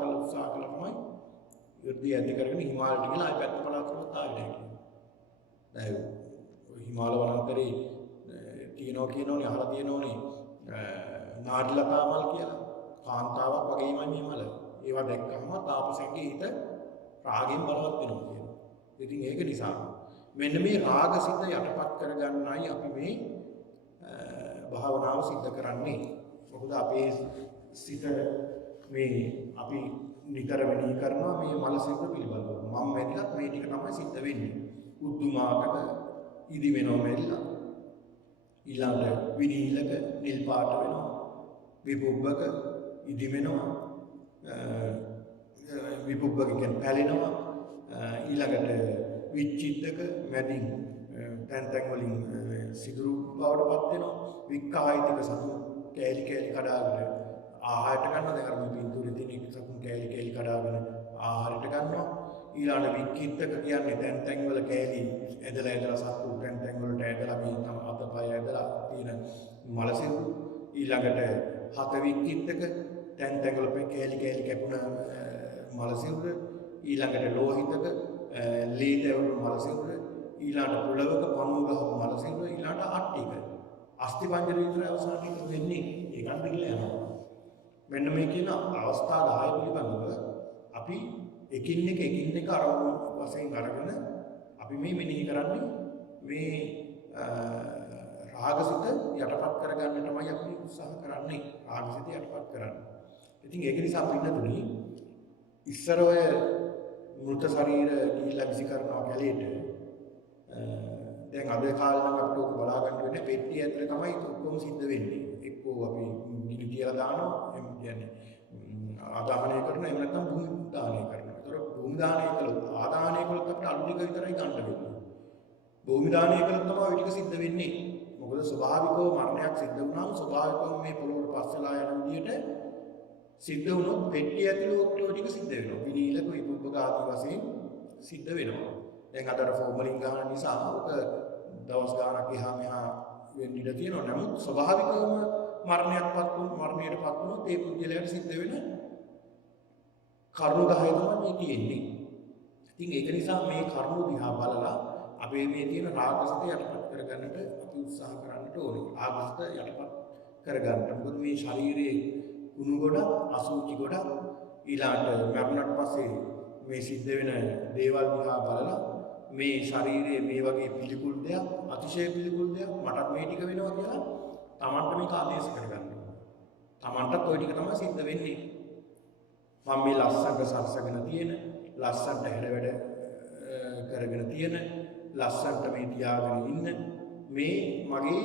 කළා තමයි ඉර්ධිය ඇති කරගෙන හිමාලයට ගිහලා ආයෙ පැත්ත පළාතකට ආවේ නැහැ. දැන් හිමාල වනාන්තරේ තියෙනවා කියනෝනේ අහලා තියෙනෝනේ නාඩිලතා මල් කියලා. කාන්තාවක් වගේමයි මේ මල. ඒවා දැක්කම තාපසෙන්ගේ හිත රාගෙන් බලවත් වෙනවා කියනවා. ඉතින් ඒක නිසා මෙන්න මේ රාගසිත යටපත් කරගන්නයි අපි මේ භාවනාව සිද්ධ කරන්නේ. මොකද අපේ සිත මේ අපි නිතර වෙණී කරනවා මේ මනසික පිළිබඳව. මම වැඩිලත් මේ ටික තමයි සිද්ධ වෙන්නේ. උද්දුමාකට ඉදි වෙනවා මෙල්ලා. ඊළඟ විනීලක නිල් පාට වෙනවා. විපුබ්බක ඉදි වෙනවා. විපුබ්බක කියන්නේ පැලෙනවා. ඊළඟට විච්චිත්තක මැදින් තැන් වලින් සිදුරු බවට පත් වෙනවා. වික්කායිතික සතු කෑලි කඩාගෙන ආහාරයට ගන්නවා. දැන් අර මේ පින්තූරේ තියෙන එක සතුන් කෑලි කඩාගෙන ආහාරයට ගන්නවා. ඊළඟ වික්කිත්තක කියන්නේ තැන් වල කෑලි ඇදලා සතු තැන් වලට ඇදලා මේ අතපය ඇදලා තියෙන මලසිරු. ඊළඟට හත වික්කිත්තක තැන් වල කෑලි කැපුණ මලසිරු. ඊළඟට ලෝහිතක ලේ තැවුණු මලසිරුර. ඊළඟට පුලවක පණුව ගහපු මලසිරුර. ඊළඟට අට්ටික අස්ථි පංජර විතර අවසානයේ වෙන්නේ. ඒකත් පිළිලා යනවා. මෙන්න මේ කියන අවස්ථා 10 පිළිබඳව අපි එකින් එක අරමුණු වශයෙන් අරගෙන අපි මේ මෙනෙහි කරන්නේ මේ රාගසිත යටපත් කරගන්න තමයි අපි උත්සාහ කරන්නේ. රාගසිත යටපත් කරන්න. ඉතින් ඒක නිසා පින්නතුනි ඉස්සර ඔය මෘත ශරීර ගිහිල්ලා විසි කරනවා කැලේට. දැන් අද කාලේ නම් අපිට ඔක බලා ගන්න වෙන්නේ පෙට්ටිය ඇතුලේ තමයි ඔක්කොම සිද්ධ වෙන්නේ. එක්කෝ අපි ගිනි තියලා දානවා. එහෙම කියන්නේ ආදාහනය කරනවා. එහෙම නැත්නම් භූමි දාහනය කරනවා. ඒතර භූමි දාහනය කළොත් ආදාහනය කළොත් අපිට අලු ටික විතරයි ගන්න වෙන්නේ. භූමි දාහනය කළොත් තමයි ওই ටික සිද්ධ වෙන්නේ. මොකද ස්වභාවිකව මරණයක් සිද්ධ වුණාම ස්වභාවිකව මේ පොළොවට පස්සලා යන විදිහට සිද්ධ වුණොත් පෙට්ටිය ඇතුළේ ඔක්කොම ටික සිද්ධ වෙනවා. විනීලක විපුබ්බක ආදී වශයෙන් සිද්ධ වෙනවා. දැන් අතර ෆෝමලින් ගන්න නිසා ඔක දවස් ගානක් එහා මෙහා වෙන්න ඉඩ තියෙනවා. නමුත් ස්වභාවිකවම මරණයටපත් වුණොත් ඒ පුද්ගලයාට සිද්ධ වෙන කරුණු 10 තමයි මේ තියෙන්නේ. ඉතින් ඒක නිසා මේ කරුණු දිහා බලලා අපේ මේ තියෙන රාගසිත යටපත් කරගන්නට අපි උත්සාහ කරන්නට ඕනේ. රාගසිත යටපත් කරගන්න. මොකද මේ ශරීරයේ කුණු ගොඩ, අසුචි ගොඩ ඊළාට මරණයට පස්සේ මේ සිද්ධ වෙන දේවල් දිහා බලලා මේ ශරීරයේ මේ වගේ පිළිකුල් දෙයක්, අතිශය පිළිකුල් දෙයක් මටත් මේ ටික වෙනවා කියලා Tamanට මේක ආදේශ කරගන්න ඕනේ. Tamanටත් ওই ටික තමයි සිද්ධ වෙන්නේ. මම මේ ලස්සනට සරසගෙන තියෙන, ලස්සනට හැඩ වැඩ කරගෙන තියෙන, ලස්සනට මේ තියාගෙන ඉන්න මේ මගේ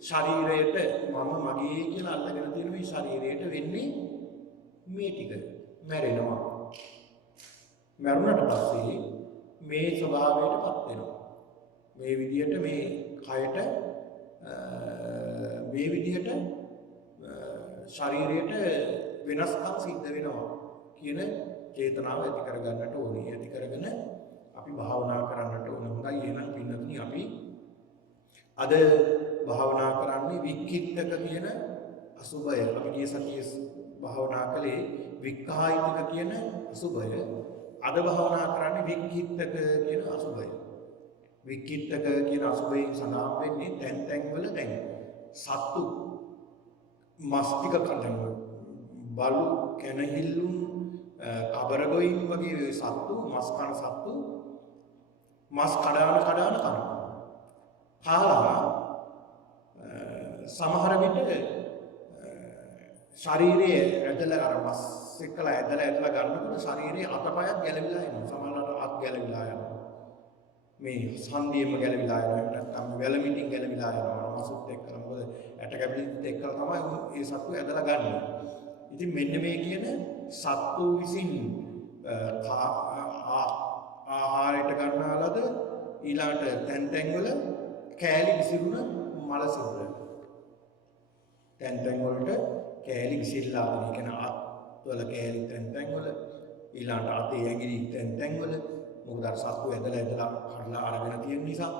ශරීරයට මම මගේ කියලා අල්ලගෙන තියෙන මේ ශරීරයට වෙන්නේ මේ ටික මැරෙනවා. මරුණට පස්සේ මේ ස්වභාවයටපත් වෙනවා. මේ විදිහට මේ කයට මේ විදිහට ශරීරයට වෙනස්කම් සිද්ධ වෙනවා කියන චේතනාව ඇති කරගන්නට ඕනේ. ඇති කරගෙන අපි භාවනා කරන්නට ඕනේ. හොඳයි එහෙනම් පින්නතුනි අපි අද භාවනා කරන්නේ වික්ඛිත්තක කියන අසුභය. අපි ගිය සතියේ භාවනා කළේ වික්ඛායිතික කියන අසුභය. අද භාවනා කරන්නේ වික්ඛිත්තක කියන අසුභය. වික්ඛිත්තක කියන අසුභයෙන් සඳහන් වෙන්නේ තැන් වල දැන් සත්තු මස්තික කඩන බලු කැනහිල්ලුන් කබරගොයින් වගේ සත්තු මස් කන සත්තු මස් කඩාන කනවා. කාලා සමහර විට ශරීරයේ ඇදලා අර මස් එක්කලා ඇදලා ගන්නකොට ශරීරයේ අතපයක් ගැලවිලා එනවා. සමහරවිට අත් ගැලවිලා යනවා. මේ සන්ධියෙම ගැලවිලා යනවා. නැත්නම් වැලමිටින් ගැලවිලා යනවා. මසුත් එක්කලා මොකද ඇට කැබිලිත් එක්කලා තමයි මේ සත්තු ඇදලා ගන්න. ඉතින් මෙන්න මේ කියන සත්තු විසින් ආහාරයට ගන්නාලද ඊළාට තැන් වල කෑලි විසිරුණ මල සිරුර. තැන් වලට කෑලි විසිරලා ඒ කියන්නේ අත්වල කෑලි තැන් වල ඊළාට අතේ ඇඟිලි තැන් වල මොකද අර සත්තු ඇදලා කඩලා අරගෙන තියෙන නිසා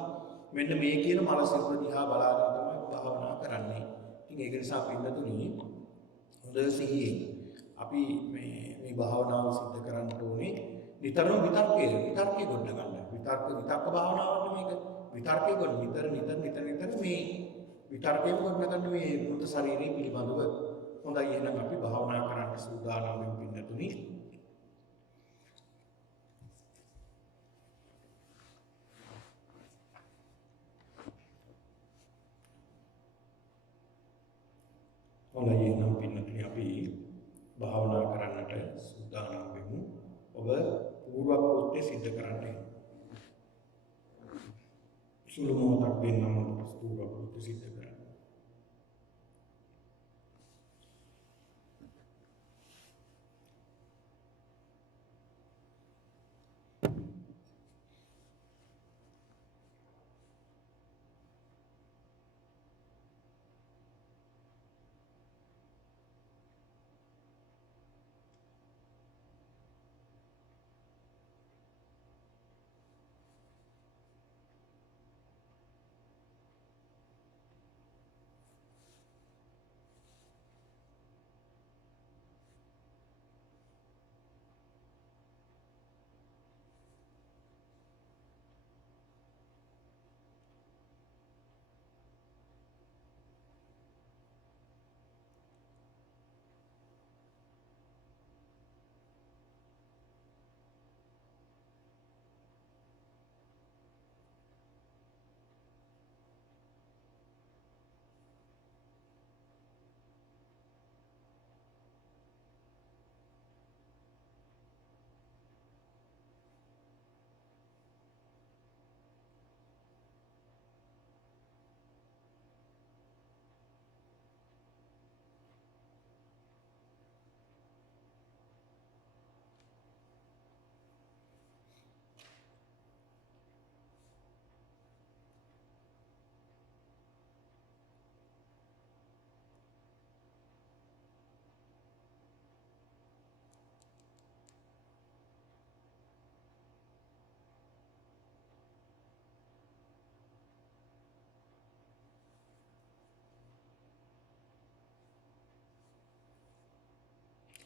මෙන්න මේ කියන මල සිරුර දිහා බලාගෙන තමයි භාවනා කරන්නේ. ඉතින් ඒක නිසා පින්නතුනි හොඳ සිහියෙන් අපි මේ භාවනාව සිද්ධ කරන්න ඕනේ. නිතරම විතර්කයේ ගොඩ ගන්න. විතර්ක භාවනාවක් මේක. විතර්කයේ ගොඩ නිතර මේ විතර්කයේ ගොඩ ගන්න මේ මෘත ශරීරය පිළිබඳව. හොඳයි එහෙනම් අපි භාවනා කරන්න සූදානම් වෙමු පින්නතුනි. හොඳයි එහෙනම් පින්නතුනි අපි භාවනා කරන්නට සූදානම් වෙමු. ඔබ පූර්ව කෘත්‍ය සිද්ධ කරන්න. සුළු මොහොතක් වෙනම පූර්ව කෘත්‍ය සිද්ධ කරන්න.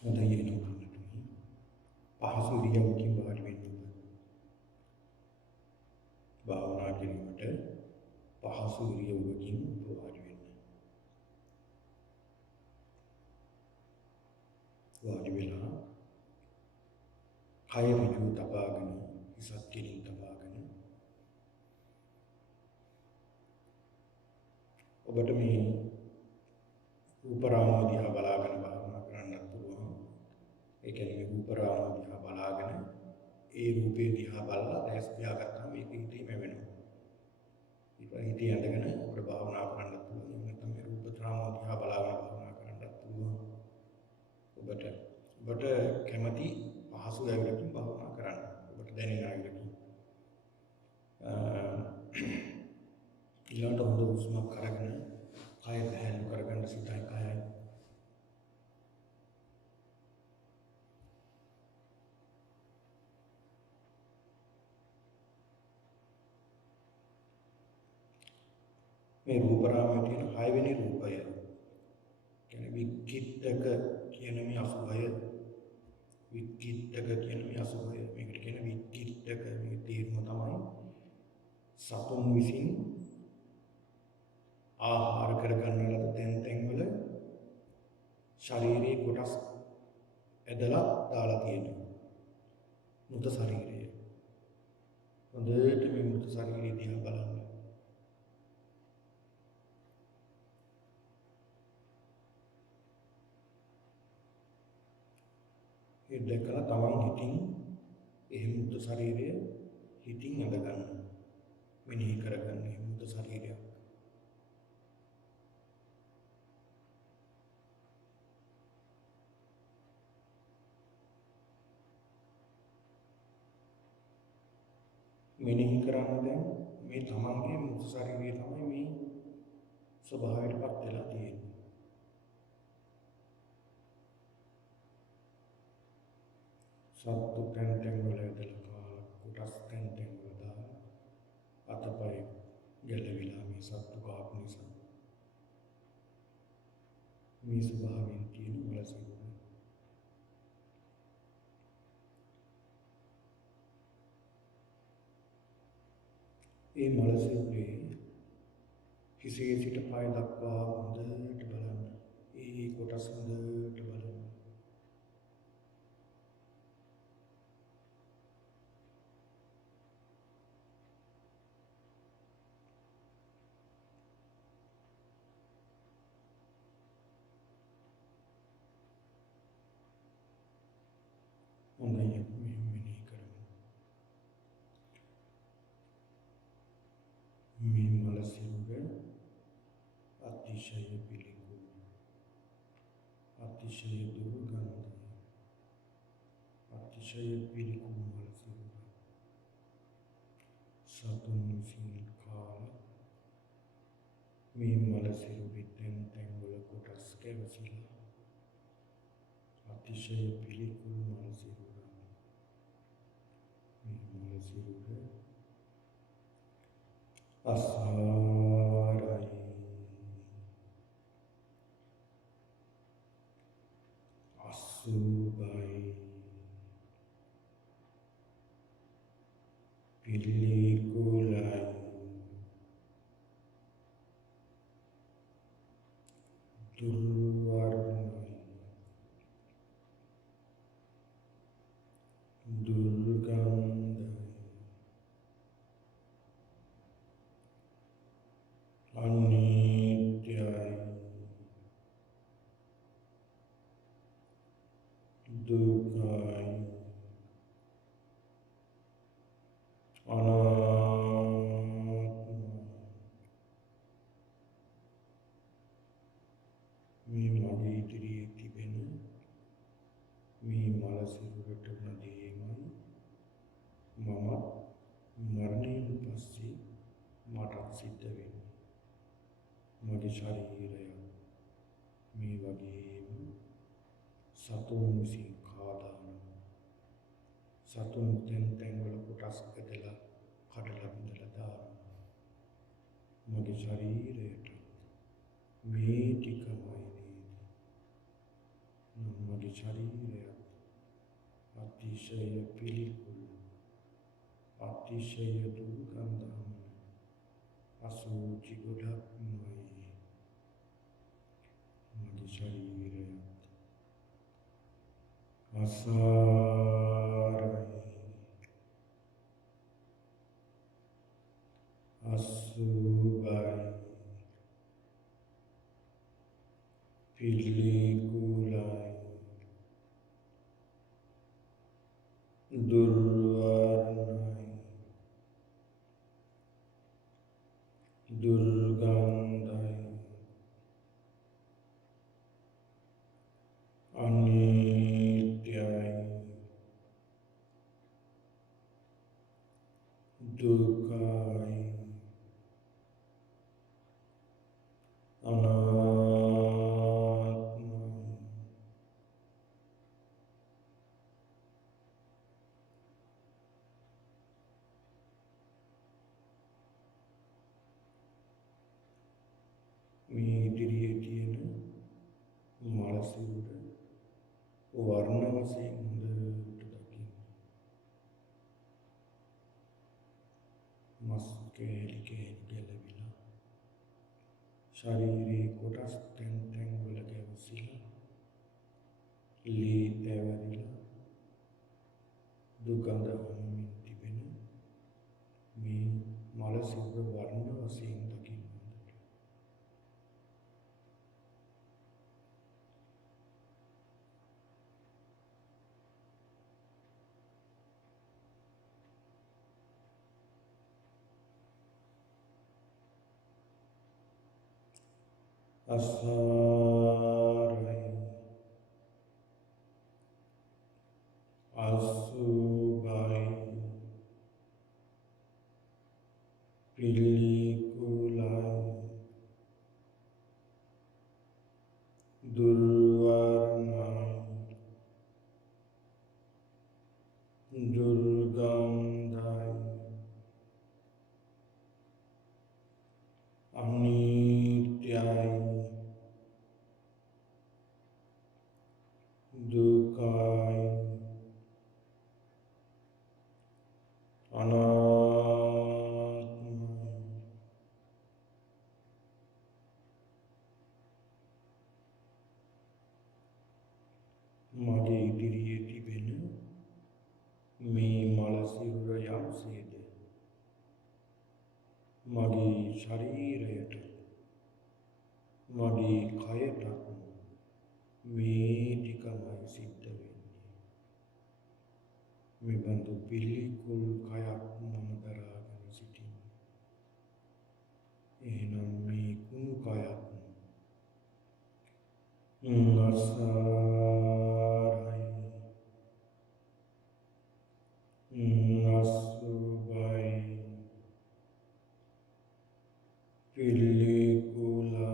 හොඳයි එනවා පින්නතුනි. පහසු ඉරියව්වකින් වාඩි වෙන්න ඔබ. භාවනා කිරීමට පහසු ඉරියව්වකින් ඔබ වාඩි වෙන්න. වාඩි වෙලා කය ඍජුව තබාගෙන හිසත් කෙලින් තබාගෙන ඔබට මේ රූප රාමුව දිහා බලාගෙන භාවනා කරන්නත් පුළුවන්. ඒ කියන්නේ රූප රාමුව දිහා බලාගෙන ඒ රූපේ දිහා බලලා දැස් පියාගත්තාම මේක හිතේම වෙනවා. ඊට හිතේ ඇඳගෙන ඔබට භාවනා කරන්නත් පුළුවන්. නැත්නම් මේ රූප රාමුව දිහා බලාගෙන භාවනා කරන්නත් පුළුවන්. ඔබට කැමති පහසු ඇවිලකින් භාවනා කරන්න. ඔබට දැනෙන ඇවිලකින්. ඊළඟට හොඳ හුස්මක් අරගෙන කය පැහැදිලි කරගන්න සිතයි කයයි. මේ රූප රාමයේ තියෙන 6 වෙනි රූපය. කියන්නේ වික්කිටක කියන මේ අසුභය. වික්කිටක කියන මේ අසුභය. මේකට කියන වික්කිටක මේ තේරුම තමයි සතුන් විසින් ආහාර කරගන්න ලද තැන් වල ශාරීරික කොටස් ඇදලා දාලා තියෙනවා. මృత ශරීරය. හොඳට මේ මృత ශරීරය දිහා බලන්න. ඒ දැකලා තමන් හිතින් ඒ මృత ශරීරය හිතින් අඳගන්න. මෙනෙහි කරගන්න මේ මృత ශරීරය. මෙනෙහි කරන්න දැන් මේ තමන්ගේ මృత ශරීරය තමයි මේ ස්වභාවයටපත් වෙලා තියෙන්නේ. සත්තු තැන් වල ඇදලා කොටස් තැන් වල දාලා අතපය ගැලවිලා මේ සත්තු කාපු නිසා මේ ස්වභාවයෙන් තියෙන වලසිරුර. ඒ මලසිරුරේ හිසේ සිට පය දක්වා හොඳට බලන්න. ඒ කොටස් හොඳට බලන්න. හොඳයි මෙහෙම කරමු. මේ මලසිරුර අතිශය පිළිකුල්, අතිශය දුර්ගන්ධ, අතිශය පිළිකුල් මලසිරුර. සතුන් විසින් කාලා මේ මලසිරුරේ තැන් වල කොටස් කැවසිලා අතිශය පිළිකුල් මලසිරුර. මේ මලසිරුර අසාරයි, අසුභයි, පිළිකුලයි, දුර්වර්ණයි, දුර්ගන්ධයි, අනිත්‍යයි, දුකයි, අනාත්මයි. මේ මගේ ඉදිරියේ තිබෙන මේ මලසිරුරට වන දේමයි මම මරණයෙන් පස්සේ මට සිද්ධ වෙන්නේ. මගේ ශරීරය මේ වගේම සතුන් විසින් කාදාන සතුන් තැන් වල කොටස් කඩලා බිඳලා දාන මගේ ශරීරයට මේ ටිකමයි නේද? මගේ ශරීරය අතිශය පිළිකුල් අතිශය දුර්ගන්ධම් අසුචි ගොඩක් නොයි මගේ ශරීරය අසාරයි අසුභයි පිළිකුලයි දුර්වර්ණයි දුර්ගන්ධයි අනිත්‍යයි දුකයි අනාත්මයි මේ ඉදිරියේ තියෙන මනසින්ද වර්ණ වශයෙන් හොඳට දකින්න. මස් කෑලි ගැලවිලා ශරීරයේ කොටස් තැන් තැන් වල ගැවසිලා ලී තැවරිලා දුගඳ වමින් තිබෙන මේ මල සිවුර වර්ණ වශයෙන් දකින්න. අසාරයි අසුභයි පිළිකුලයි දුර්වර්ණයි දුර්ගන්ධයි අනිත්‍යයි දුකයි අනාත්මයි මගේ ඉදිරියේ තිබෙන මේ මල සිරුර යම්සේද මගේ ශරීරයට මගේ කයට මේ ටිකමයි සිද්ධ වෙන්නේ. මේ බඳු පිළිකුල් කයක් මම දරාගෙන සිටින්නේ. එහෙනම් මේ කුණු කයක් අසාරයි අසුභයි පිළිකුලයි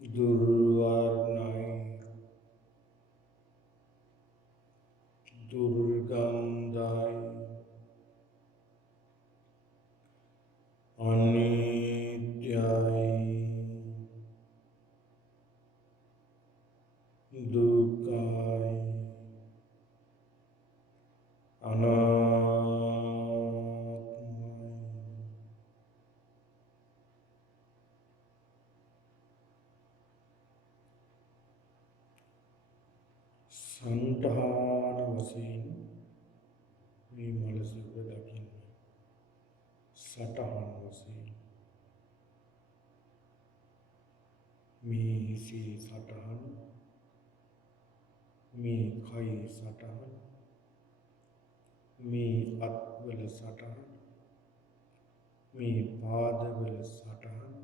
දුර්වර්ණයි දුර්ගන්ධයි අනිත්‍යයි දුකයි අනාත්මයි සන්තාන වශයෙන් මේ මල සිවුර දකින්න. සටහන් වශයෙන් මේ හිසේ සටහන මේ කයේ සටහන මේ අත්වල සටහන මේ පාදවල සටහන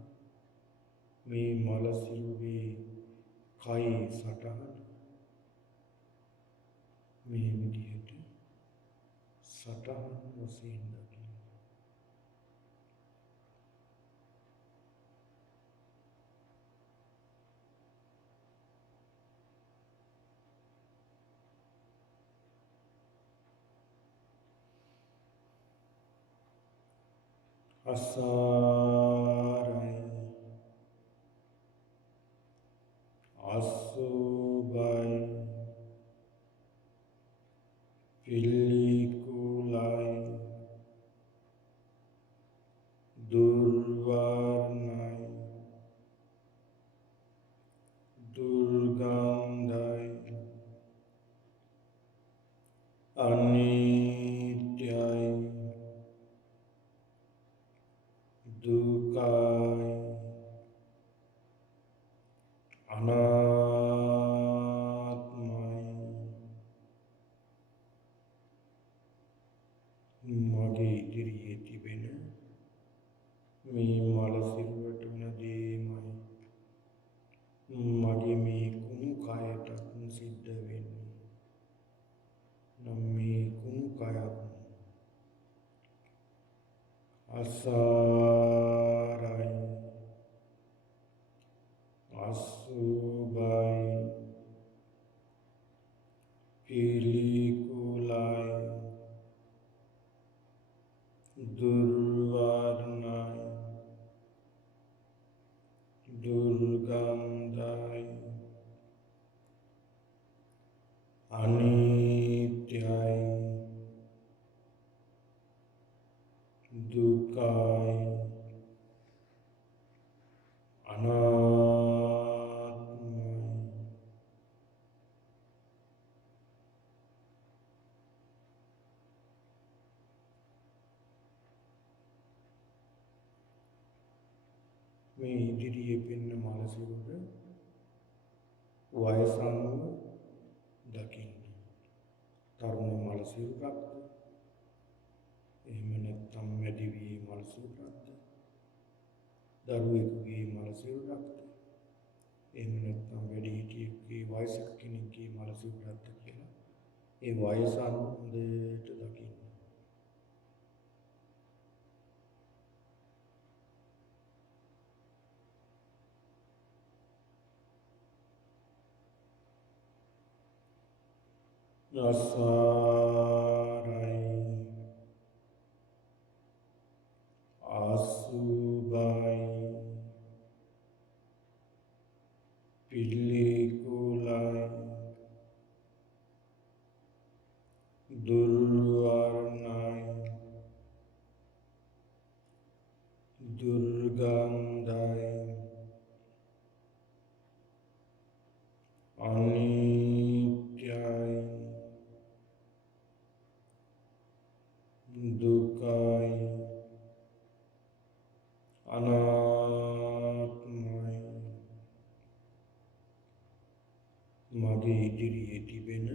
මේ මල සිරුරේ කයේ සටහන මේ විදිහට සටහන් වශයෙන් දකින්න. අසාරයි अनित्याय दुःखाय अनात्माय මගේ ඉදිරියේ තිබෙන මේ මල සිරුරට වන දේමයි මගේ මේ කුණු කයට සිද්ධ වෙන්නේ. නම් මේ කුණු කයත් අසාරයි අසුභයි පිළිකුලයි दुर्वारणाय दुर्गंधाय अनित्याय दुःखाय अनात्माय මේ ඉදිරියේ පෙන්න මානසිකව වයස අනුව දකින්න. තරුණ මානසිකවක්ද? එහෙම නැත්නම් වැඩි වී මානසිකවක්ද? දරුවෙකුගේ මානසිකවක්ද? එහෙම නැත්නම් වැඩි හිටියෙකුගේ වයසක කෙනෙක්ගේ මානසිකවක්ද කියලා ඒ වයස අනුව හොඳට දකින්න. අසාරයි අසුභයි පිළිකුලයි දුර්වර්ණයි දුර්ගන්ධයි අනිත්‍යයි දුක්ඛයි අනාත්මයි මගේ ඉදිරියේ තිබෙන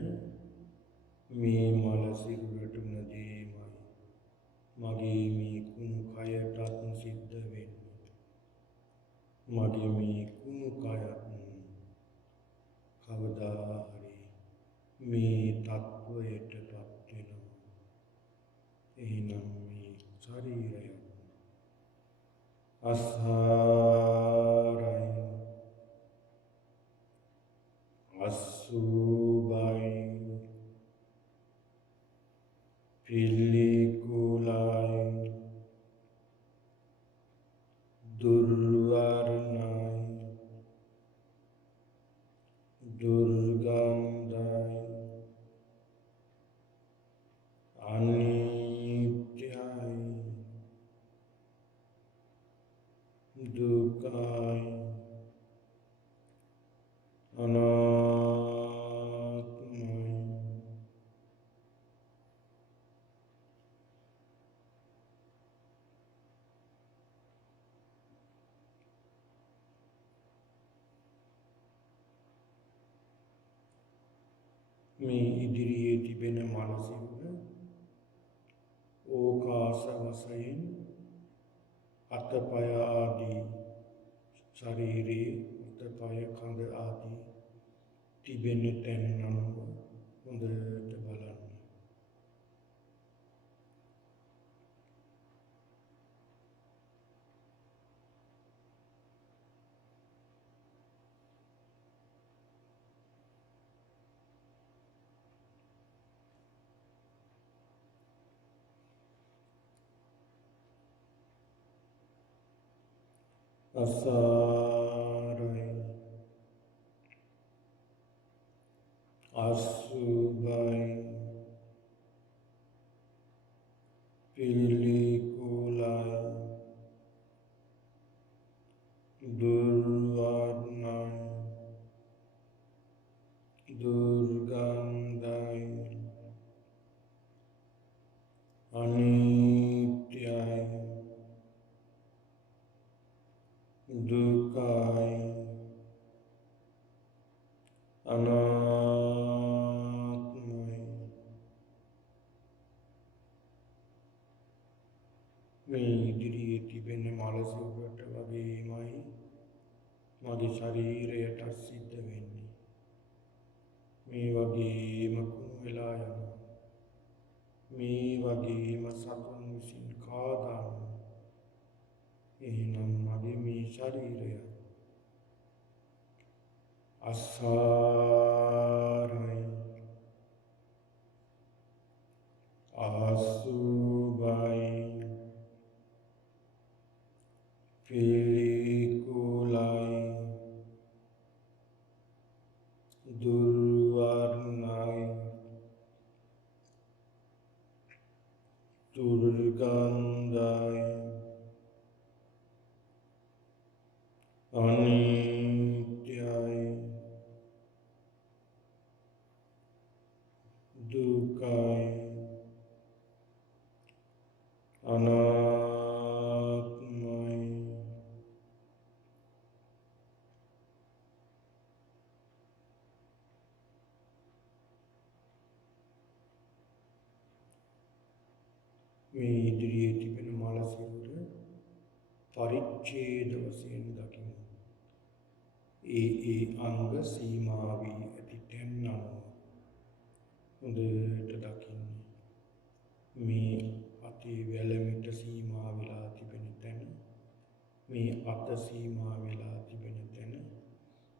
මේ මල සිරුරට වන දේමයි මගේ මේ කුණු කයටත් සිද්ධ වෙන්නේ. මගේ මේ කුණු කයත් කවදා හරි මේ තත්වයටපත් වෙනවා. එහෙනම් මේ ශරීරය අසාරයි අසුභයි පිළිකුලයි දුර්වර්ණයි දුර්ගන්ධයි අනිත්‍යයි දුක්ඛයි අනාත්මයි මේ ඉදිරියේ තිබෙන මානසික ඕකාස වශයෙන් අතපය ආදී ශරීරයේ අතපය කඳ ආදී තිබෙන තැන් අනුව හොඳට බලන්න. අසාරයි අසුභයි පිළිකුලයි දුර්වර්ණයි දුර්ගන්ධයි අනිත්‍යයි දුකයි අනාත්මයි මේ ඉදිරියේ තිබෙන මලසුබට වගේමයි මගේ ශරීරයට සිද්ධ වෙන්නේ මේ වගේම කුණු වෙලා යනවා මේ වගේම සතුන් විසින් කාදාන එහෙනම් මගේ මේ ශරීරය අසාරයි අසුභයි පිළිකුලයි දුර්වර්ණයි දුර්ගන්ධයි අනිත්‍යයි දුකයි අනාත්මයි මේ ඉදිරියේ තිබෙන මල සිරුර පරිච්ඡේද වශයෙන් දකින්න. ඒ අංග සීමා වී ඇති තැන් අනුව හොඳට දකින්න. මේ අතේ වැලමිට සීමා වෙලා තිබෙන තැන, මේ අත සීමා වෙලා තිබෙන තැන,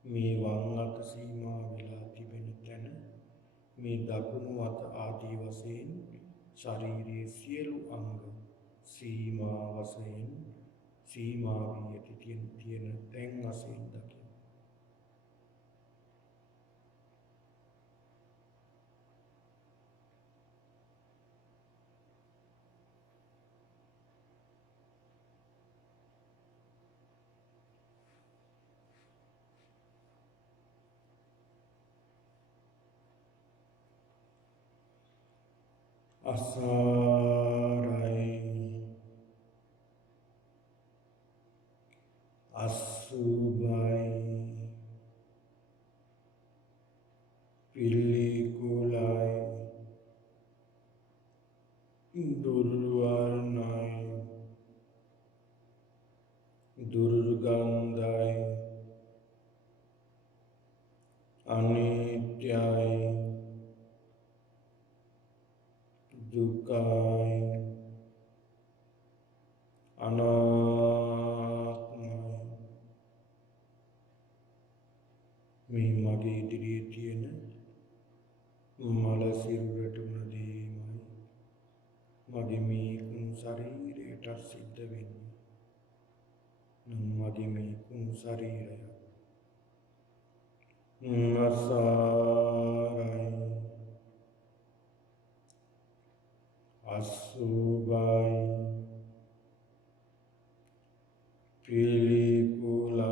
මේ වම් අත සීමා වෙලා තිබෙන තැන, මේ දකුණු අත ආදී වශයෙන් ශරීරයේ සියලු අංග සීමා වශයෙන් සීමා වී ඇති තියෙන තැන් වශයෙන් දකින්න. අසාරයි අසුභයි පිළිකුලයි දුර්වර්ණයි දුර්ගන්ධයි අනිත්‍යයි දුකයි අනාත්මයි මේ මගේ ඉදිරියේ තියෙන මල සිරුරට උන දේමයි මගේ මේ කුණු ශරීරයට සිද්ධ වෙන්නේ. මගේ මේ කුණු ශරීරය අසාරයි අසුභයි පිළිකුලයි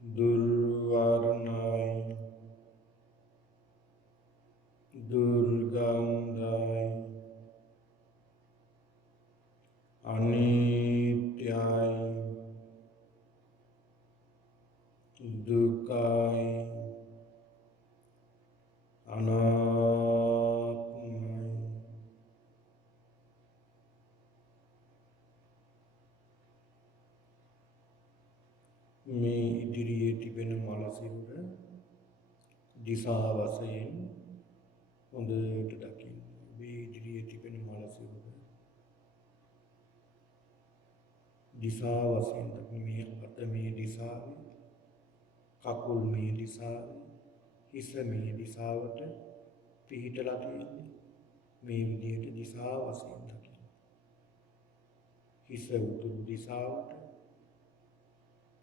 දුර්වර්ණයි දුර්ගන්ධයි අනිත්‍යයි දුකයි අනාත්මයි මේ ඉදිරියේ තිබෙන මල සිරුර දිශා වශයෙන් හොඳට දකින්න. මේ ඉදිරියේ තිබෙන මල සිරුර දිශා වශයෙන් දකින්න. මේ අත මේ දිශාවේ, කකුල් මේ දිශාවේ, හිස මේ දිශාවට පිහිටලා තියෙන්නේ. මේ විදිහට දිශා වශයෙන් දකින්න. හිස උතුරු දිශාවට,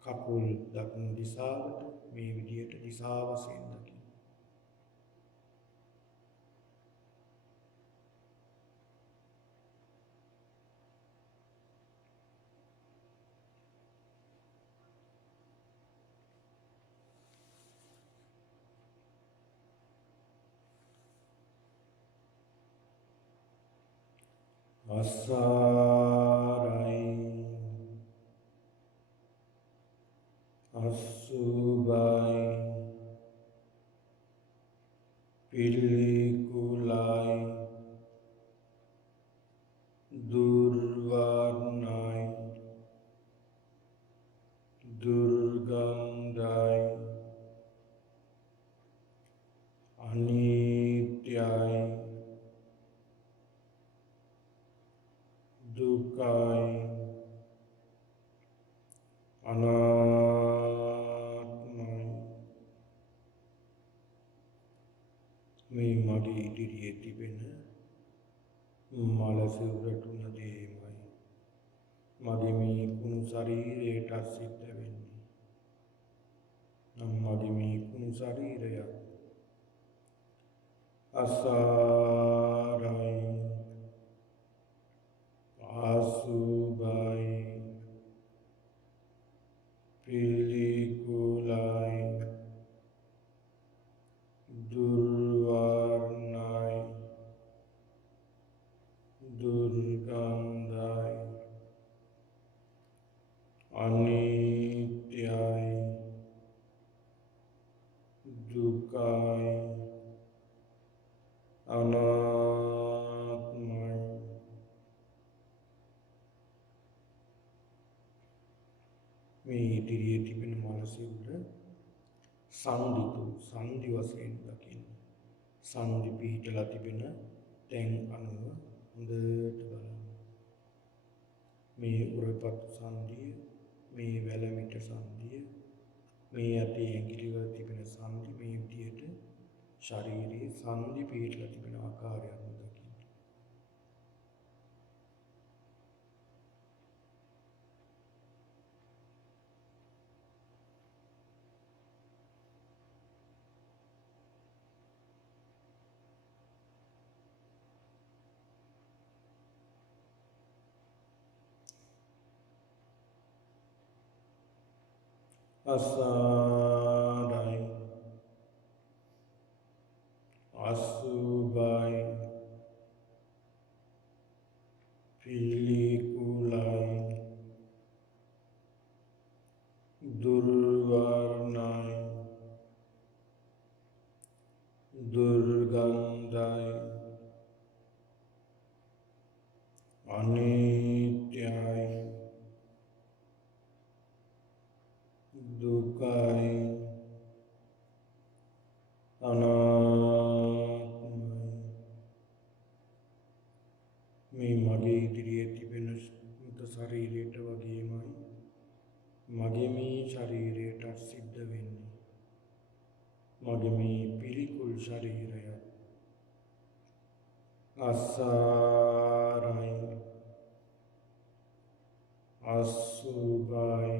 කකුල් දකුණු දිශාවට මේ විදිහට දිශා වශයෙන් දකින්න. අසාරයි අසුභයි පිළිකුලයි දුර්වර්ණයි දුර්ගන්ධයි අනිත්‍යයි දුකයි අනාත්මයි මේ මගේ ඉදිරියේ තිබෙන මලසිවුරටුන දේමයි මගේ මේ කුණු ශරීරයට සිද්ධ වෙන්නේ නම් මගේ මේ කුණු ශරීරය අසාරයි අසුභයි පිළිකුලයි දුර්වර්ණයි දුර්ගන්ධයි අනිත්‍යයි දුකයි අනාත්මයි මේ ඉදිරියේ තිබෙන මනසින්ද සංදි වශයෙන් දකින්න සංදි පිහිටලා තිබෙන තැන් අනුව හොඳට බලන්න මේ උරපත් සංදිය මේ වැලමිට සංදිය මේ අතේ ඇඟිලි වල තිබෙන සංදි මේ විදියට ශරීරයේ සංදි පිහිටලා තිබෙන ආකාරය අනුව දකින්න අසාරයි අසුභයි පිළිකුලයි දුර්වර්ණයි දුර්ගන්ධයි අනිත්‍යයි දුකයි අනාත්මයි මේ මගේ ඉදිරියේ තිබෙන මුත ශරීරයට වගේමයි මගේ මේ ශරීරයට සිද්ධ වෙන්නේ මගේ මේ පිළිකුල් ශරීරය අසාරයි අසුභයි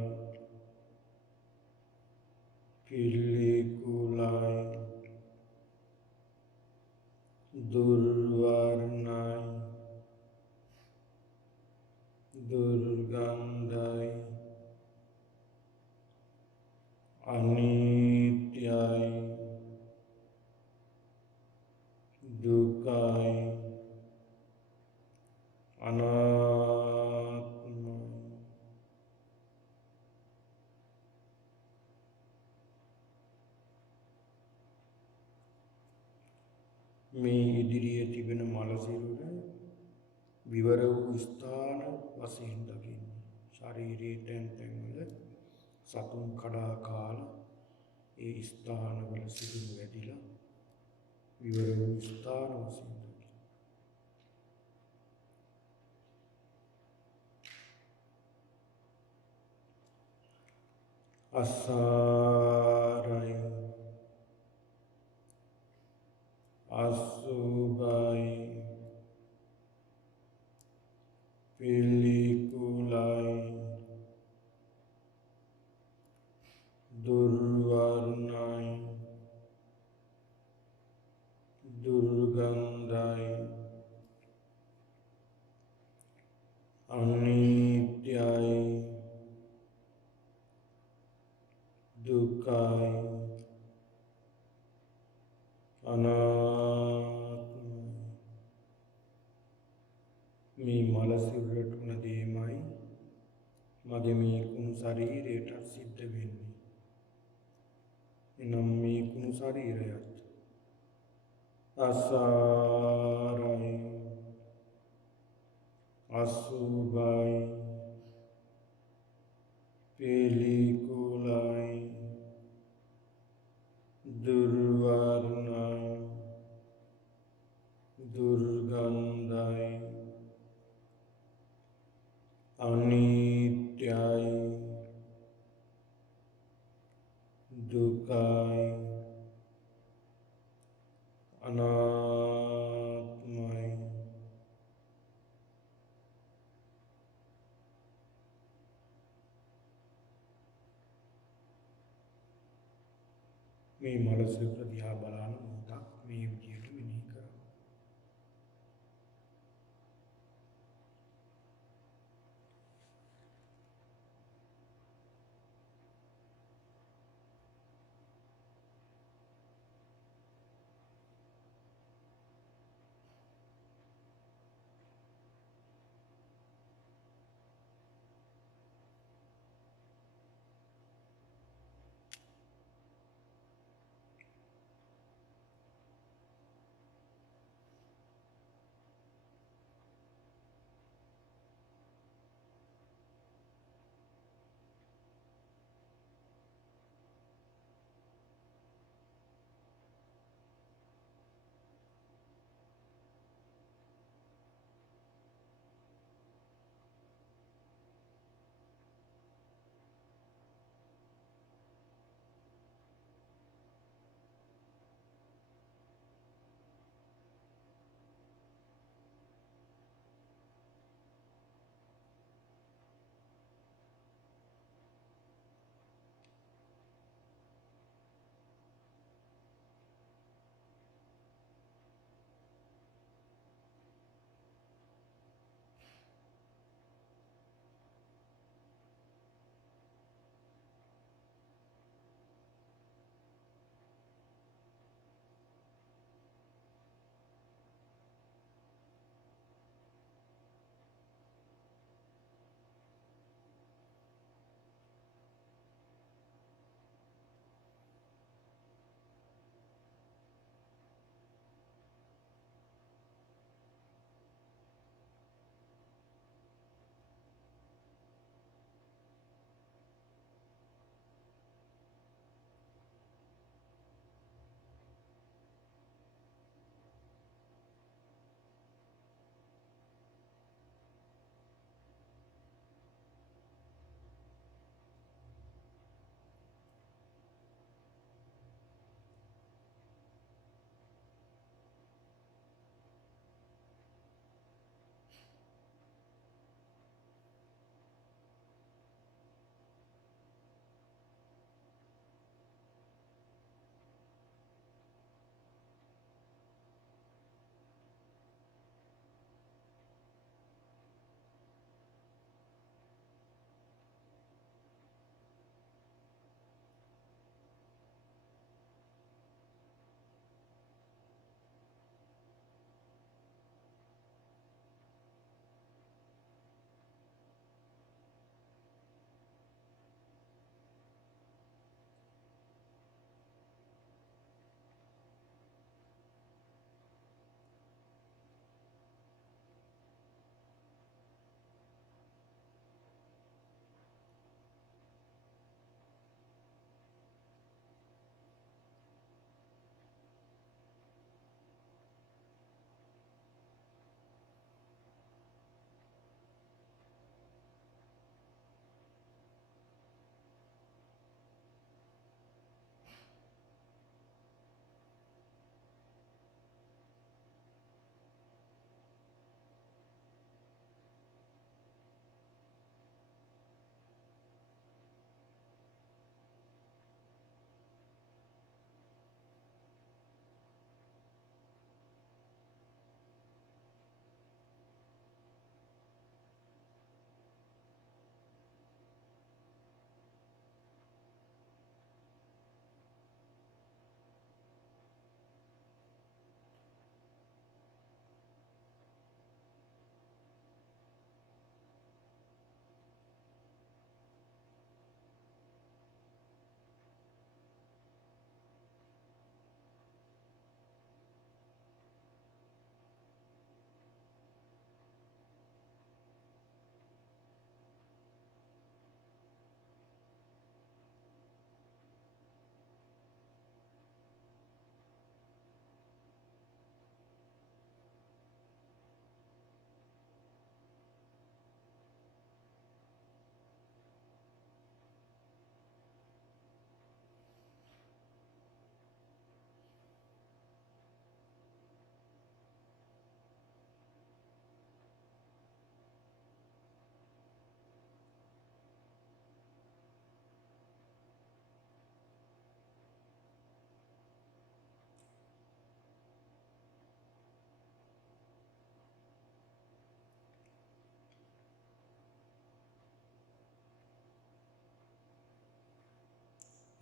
පිළිකුලයි දුර්වර්ණයි දුර්ගන්ධයි අනිත්‍යයි දුකයි අනාත්මයි මේ ඉදිරියේ තිබෙන මලසිරුර විවර වූ ස්ථාන වශයෙන් දකින්න ශරීරයේ තැන් තැන්වල සතුන් කඩා කාලා ඒ ස්ථානවල සිදුරු වැඩිලා විවර වූ ස්ථාන වශයෙන් දකින්න අසාරයි අසුභයි පිළිකුලයි දුර්වර්ණයි දුර්ගන්ධයි අනිත්‍යයි දුකයි අනාත්මයි අසාරයි අසුභයි පිළිකුලයි දුර්වර්ණයි දුර්ගන්ධයි අනිත්‍යයි දුකයි අනාත්මයි මේ මනස දිහා බලන මොහොතක් මේ විදියට මෙනෙහි කරනවා.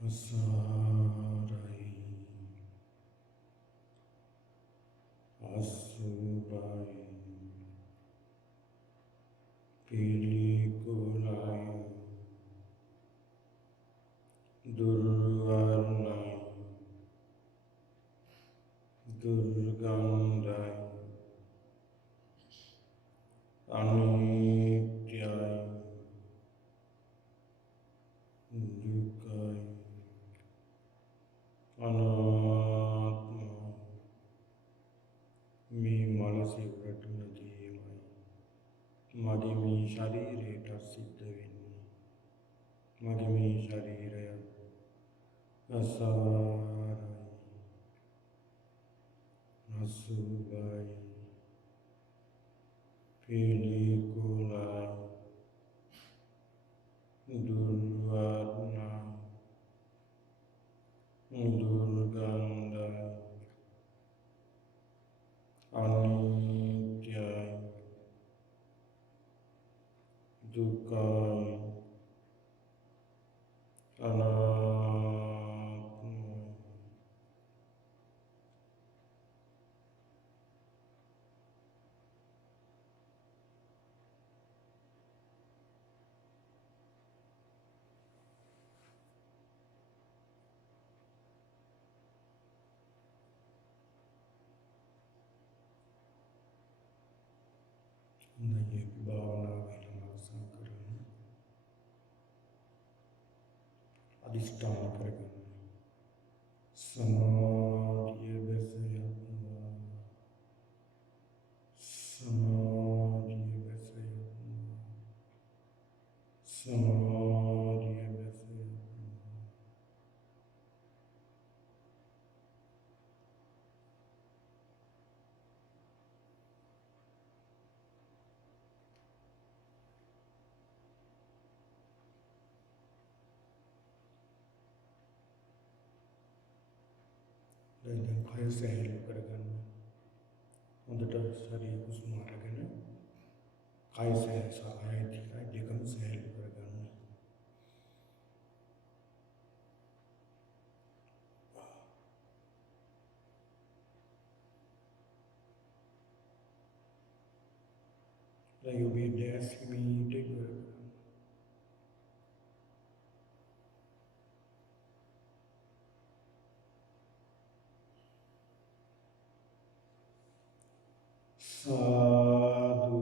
අසාරයි අසුභයි පිළිකුලයි දුර්වර්ණයි දුර්ගන්ධයි අනිත්‍යයි දුක්ඛයි අනාත්මයි මේ මනසිකට නැදීමයි මගේ මේ ශරීරයට සිද්ධ වෙන්නේ මගේ මේ ශරීරය අසාරයි අසුභයි පිළිකුලයි දුර්වර්ණයි දුර්ගන්ධයි අනිත්‍යයි දුක්ඛයි අනාත්මයි හොඳයි භාවනාවේ නමස්කාර කරන්න අදිෂ්ඨාන කරගන්න සමාධිය බැසයත්වා සමාධිය බැසයත්වා සමාධිය බැසයත්වා දැන් කය සැහැල්ලු කරගන්න හොඳට ශරීර හුස්ම අරගෙන කය සැහැල්ලු දෙකම සැහැල්ලු කරගන්න then you be there immediately sadhu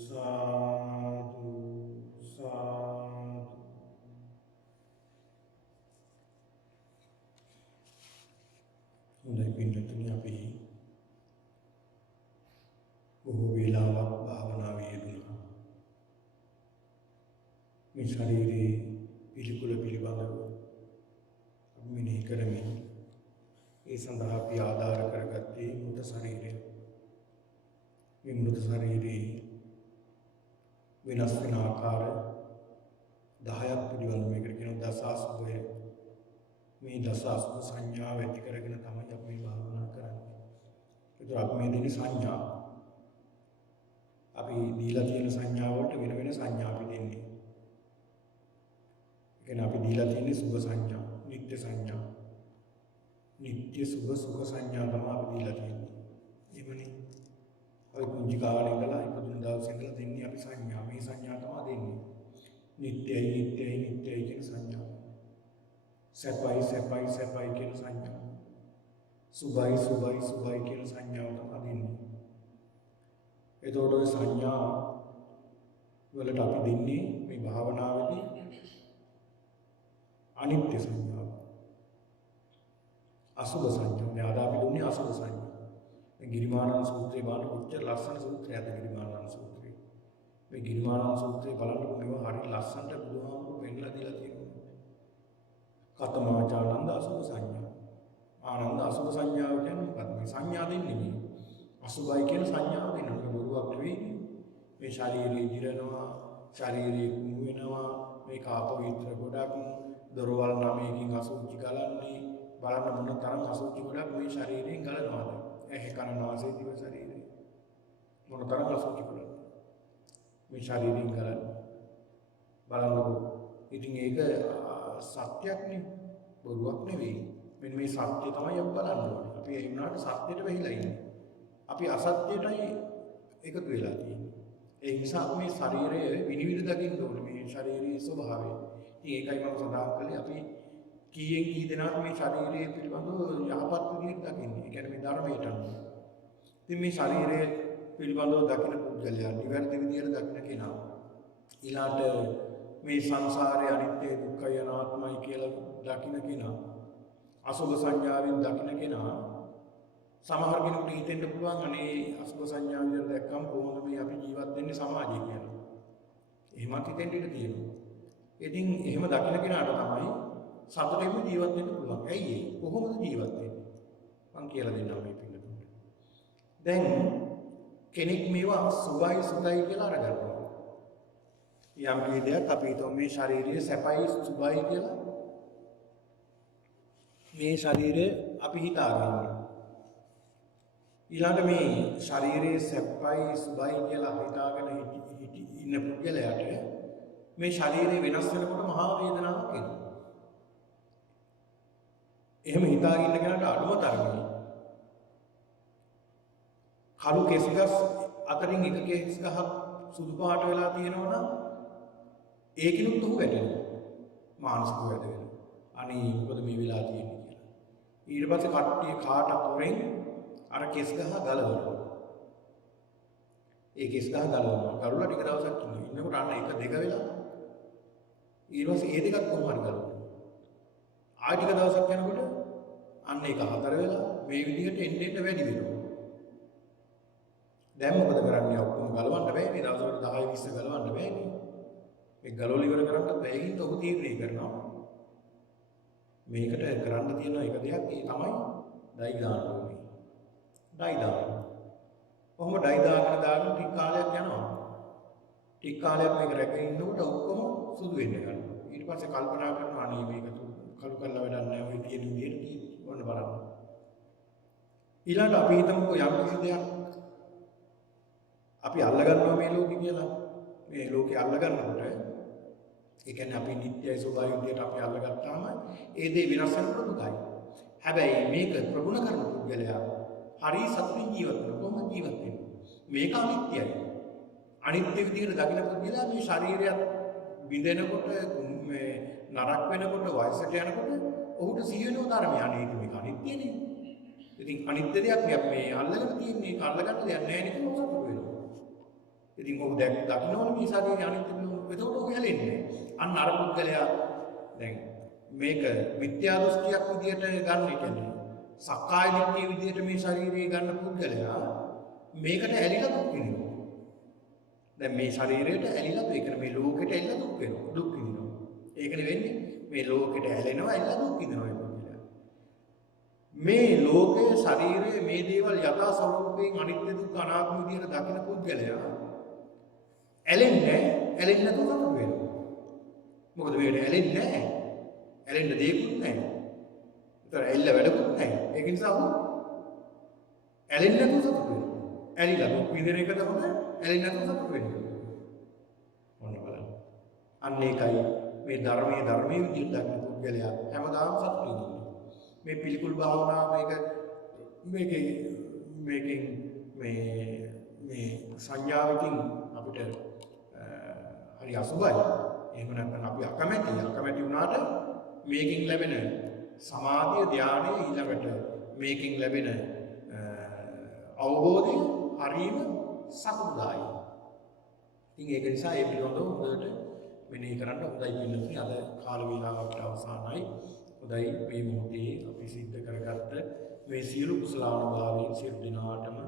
sadhu sadhu හොඳයි පින්වත්නි අපි බොහෝ වේලාවක් භාවනාවේ යෙදුණා මේ ශරීරයේ පිළිකුල පිළිබඳව අපි මෙනෙහි කරමින් ඒ සඳහා අපි ආධාර කරගත්තේ මృత ශරීරය මේ මృత ශරීරයේ වෙනස් වෙන ආකාර 10ක් පිළිබඳව මේකට කියන දසාසුභය මේ දසාසුභ සංඥාව ඇති කරගෙන තමයි අපි මේ භාවනා කරන්නේ. ඒතර අපි මේ දෙන සංඥා අපි දීලා තියෙන සංඥා වලට වෙන වෙන සංඥා අපි දෙන්නේ. ඒ කියන්නේ අපි දීලා තියෙන්නේ සුභ සංඥා, නිත්‍ය සංඥා. නිත්‍ය සුභ සුඛ සංඥා තමයි අපි දීලා තියෙන්නේ. එවනේ අපි පුංචි කාලේ ඉඳලා ඉපදුන දවසේ ඉඳලා දෙන්නේ අපි සංඥා. මේ සංඥා තමයි දෙන්නේ. නිත්‍යයි නිත්‍යයි නිත්‍යයි කියන සංඥා. සැපයි සැපයි සැපයි කියන සංඥා. සුභයි සුභයි සුභයි කියන සංඥාව තමයි දෙන්නේ. එතකොට ඔය සංඥා වලට අපි දෙන්නේ මේ භාවනාවේදී අනිත්‍ය සංඥාව. අසුභ සංඥා. දැන් අද අපි දුන්නේ අසුභ සංඥා. මේ ගිරිමානන්ද සූත්‍රය බලන කොච්චර ලස්සන සූත්‍රයක්ද ගිරිමානන්ද සූත්‍රය. මේ ගිරිමානන්ද සූත්‍රය බලනකොට මේවා හරිය ලස්සනට බුදුහාමුදුරුවෝ වෙන්නලා දීලා තියෙනවා. කතමාචානන්ද අසුභ සංඥා. ආනන්ද අසුභ සංඥාව කියන්නේ මොකක්ද? මේ සංඥා දෙන්නේ මේ. අසුභයි කියන සංඥාව දෙනවා. ඒක බොරුවක් නෙවෙයි. මේ ශාරීරික දිරනවා, ශාරීරික කුණු වෙනවා, මේ කාපවිත්‍ර ගොඩක් දොරවල් නමයකින් අසුචි ගලන්නේ බලන්න මොන තරම් අසුචි ගොඩක් මේ ශරීරයෙන් ගලනවාද? ඇහැ කන නාසය දිව ශරීරය මොන තරම් අසුචි ගොඩක් මේ ශරීරයෙන් ගලන්නේ බලන්නකො. ඉතින් ඒක සත්‍යයක් නේ. බොරුවක් නෙවෙයි. මෙන්න මේ සත්‍ය තමයි අපි බලන්න ඕනේ. අපි ඒ වුණාට සත්‍යයට වෙහිලා ඉන්නේ. අපි අසත්‍යයටයි එකතු වෙලා තියෙන්නේ. ඒ නිසා මේ ශරීරය විනිවිද දකින්න ඕනේ මේ ශාරීරික ස්වභාවය. ඉතින් ඒකයි මම සඳහන් කළේ අපි කීයෙන් කී දෙනාට මේ ශරීරය පිළිබඳව යහපත් විදිහට දකින්නේ. ඒ කියන්නේ මේ ධර්මයට අනුව. ඉතින් මේ ශරීරය පිළිබඳව දකින පුද්ගලයා නිවැරදි විදිහට දකින කෙනා ඊළාට මේ සංසාරයේ අනිත්‍ය දුක්ඛය අනාත්මයි කියලා දකින කෙනා අසුභ සංඥාවෙන් දකින කෙනා සමහර කෙනෙකුට හිතෙන්න පුළුවන් අනේ අසුභ සංඥා විදිහට දැක්කම කොහොමද මේ අපි ජීවත් වෙන්නේ සමාජයේ කියලා. එහෙමත් හිතෙන්න ඉඩ තියෙනවා. ඉතින් එහෙම දකින කෙනාට තමයි සතුටින්ම ජීවත් වෙන්න පුළුවන්. ඇයි ඒ? කොහොමද ජීවත් වෙන්නේ? මං කියලා දෙන්නම් මේ පිළිතුරට. දැන් කෙනෙක් මේවා සුභයි සුඛයි කියලා අරගන්නවා. යම් දෙයක් අපි හිතමු මේ ශාරීරික සැපයි සුභයි කියලා. මේ ශරීරය අපි හිතාගන්නවා. ඊළඟ මේ ශරීරයේ සැපයි සුභයි කියලා හිතාගෙන ඉන්න පුද්ගලයාට මේ ශරීරය වෙනස් වෙනකොට මහා වේදනාවක් එනවා. එහෙම හිතාගෙන ඉන්න කෙනාට අඩුම තරමේ කළු කෙස්ගස් අතරින් එක කෙස් ගහක් සුදු පාට වෙලා තියෙනවා නම් ඒකිනුත් උහු වැටෙනවා. මානසික වැඩ වෙනවා. අනේ මොකද මේ වෙලා තියෙන්නේ කියලා. ඊට පස්සේ කට්ටිය කාට පොරෙන් අර කෙස් ගහ ගලවනවා. ඒ කෙස් ගහ ගලවනවා. ගලවලා ටික දවසක් ඉන්නකොට අන්න එක දෙක වෙලා ඊට පස්සේ ඒ දෙකත් කොහොම හරි ගලවනවා. ආයෙ ටික දවසක් යනකොට අන්න ඒක හතර වෙලා මේ විදිහට එන්න වැඩි වෙනවා. දැන් මොකද කරන්නේ? ඔක්කොම ගලවන්න බෑ. මේ දවස්වල 10 20 ගලවන්න බෑනේ. මේ ගලවල ඉවර කරන්නත් බැහැ. ඔහු තීරණය කරනවා. මේකට කරන්න තියෙන එක දෙයක් ඒ තමයි ඩයි දාන්න ඕනේ. ඩයි දාන්න. කොහොම ඩයි දාගෙන ටික කාලයක් යනවා. ටික කාලයක් මේක රැකගෙන ඉන්නකොට ඔක්කොම සුදු වෙන්න ගන්නවා. ඊට පස්සේ කල්පනා කරනවා අනේ මේක කළු කරලා වැඩක් නැහැ. ඔය තියෙන විදිහට ඕන බලන්න. ඊළඟ අපි හිතමුකෝ යම් කිසි දෙයක් අපි අල්ලගන්නවා මේ ලෝකේ කියලා. මේ ලෝකේ අල්ලගන්නකොට ඒ කියන්නේ අපි නිත්‍යයි ස්වභාවය විදියට අපි අල්ලගත්තාම ඒ දේ වෙනස් වෙනකොට දුකයි. හැබැයි මේක ප්‍රගුණ කරන පුද්ගලයා හරි සතුටින් ජීවත් වෙනවා. කොහොමද ජීවත් වෙන්නේ? මේක අනිත්‍යයි. අනිත්‍ය විදියට දකින පුද්ගලයා මේ ශරීරයත් බිඳෙනකොට මේ නරක වෙනකොට වයසට යනකොට ඔහුට සිහි වෙනවා ධර්මය. අනේ මේක අනිත්‍යනේ. ඉතින් අනිත්‍ය දෙයක් මේ අල්ලගෙන තියෙන්නේ අල්ලගන්න දෙයක් නැහැ නේද මොකක්ද වෙනවා. ඉතින් ඔහු දකින්නවනේ මේ ශරීරය අනිත්‍ය වෙනවා. එතකොට ඔහු හැලෙන්නේ. අන්න අර පුද්ගලයා දැන් මේක මිත්‍යා දෘෂ්ටියක් විදියට ගන්න කියන්නේ සක්කාය දිට්ඨිය විදියට මේ ශරීරය ගන්න පුද්ගලයා මේකට ඇලිලා දුක් විඳිනවා. දැන් මේ ශරීරයට ඇලිලා ඒ කියන්නේ මේ ලෝකෙට ඇලිලා දුක් වෙනවා. දුක් විඳිනවා. ඒකනේ වෙන්නේ. මේ ලෝකෙට ඇලෙනවා ඇලිලා දුක් විඳිනවා ඒ පුද්ගලයා. මේ ලෝකයේ ශරීරයේ මේ දේවල් යථා ස්වરૂපයෙන් අනිත්‍ය දුක්ඛ අනාත්ම විදියට දකින පුද්ගලයා ඇලෙන්නේ නැතුව සතුට වෙනවා. මොකද මේකට ඇලෙන්නේ නැහැ. ඇලෙන්න දෙයක්වත් නැහැ. ඒතර ඇල්ල වැඩකුත් නැහැ. ඒක නිසා ඔහු ඇලෙන්නේ නැතුව සතුට වෙනවා. ඇලිලා දුක් විඳින එක තමයි ඇලෙන්නේ නැතුව සතුට වෙන්නේ. ඔන්න බලන්න. අන්න ඒකයි මේ ධර්මයේ විදිහට දකින පුද්ගලයා හැමදාම සතුටින් ඉන්නේ. මේ පිළිකුල් භාවනාව මේකෙන් මේ සංඥාවකින් අපිට හරි අසුබයි. එහෙම නැත්නම් අපි අකමැති වුණාට මේකෙන් ලැබෙන සමාධිය ධානය ඊළඟට මේකෙන් ලැබෙන අවබෝධය හරිම සතුටුදායී. ඉතින් ඒක නිසා ඒ පිළිබඳව හොඳට මෙනෙහි කරන්න හොඳයි කියන්නේ අද කාල වේලාවට අවසానයි. හොඳයි මේ මොහොතේ අපි සිද්ධ කරගත්ත මේ සියලු කුසලානුභාවයෙන් සියලු දිනාටම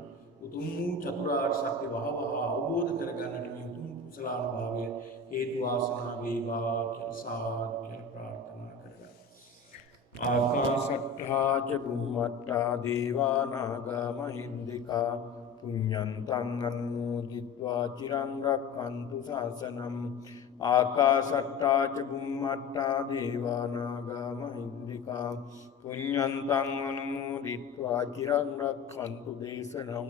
උතුම් චතුරාර්ය සත්‍ය වහවහ අවබෝධ කරගන්නට මේ උතුම් කුසලානුභාවය හේතු වාසනා වේවා කියලා සාදු කියලා ප්‍රාර්ථනා කරගන්න. ආකාශට්ඨා ච බුම්මට්ඨා දේවා නාග මහින්దికා පුඤ්ඤන්තං අනුමෝදිत्वा චිරං රක්ඛන්තු ශාසනං. ආකාශට්ඨා ච බුම්මට්ඨා දේවා නාග මහින්దికා පුඤ්ඤන්තං අනුමෝදිत्वा චිරං රක්ඛන්තු දේශනං.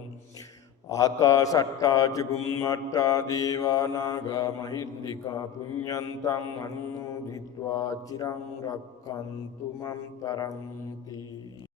ආකාශට්ටා ච බුම්මට්ටා දේවා නාග මහිද්దికා පුඤ්ඤන්තං අනුමෝදිත්වා චිරං රක්ඛන්තු මම් පරන්ති.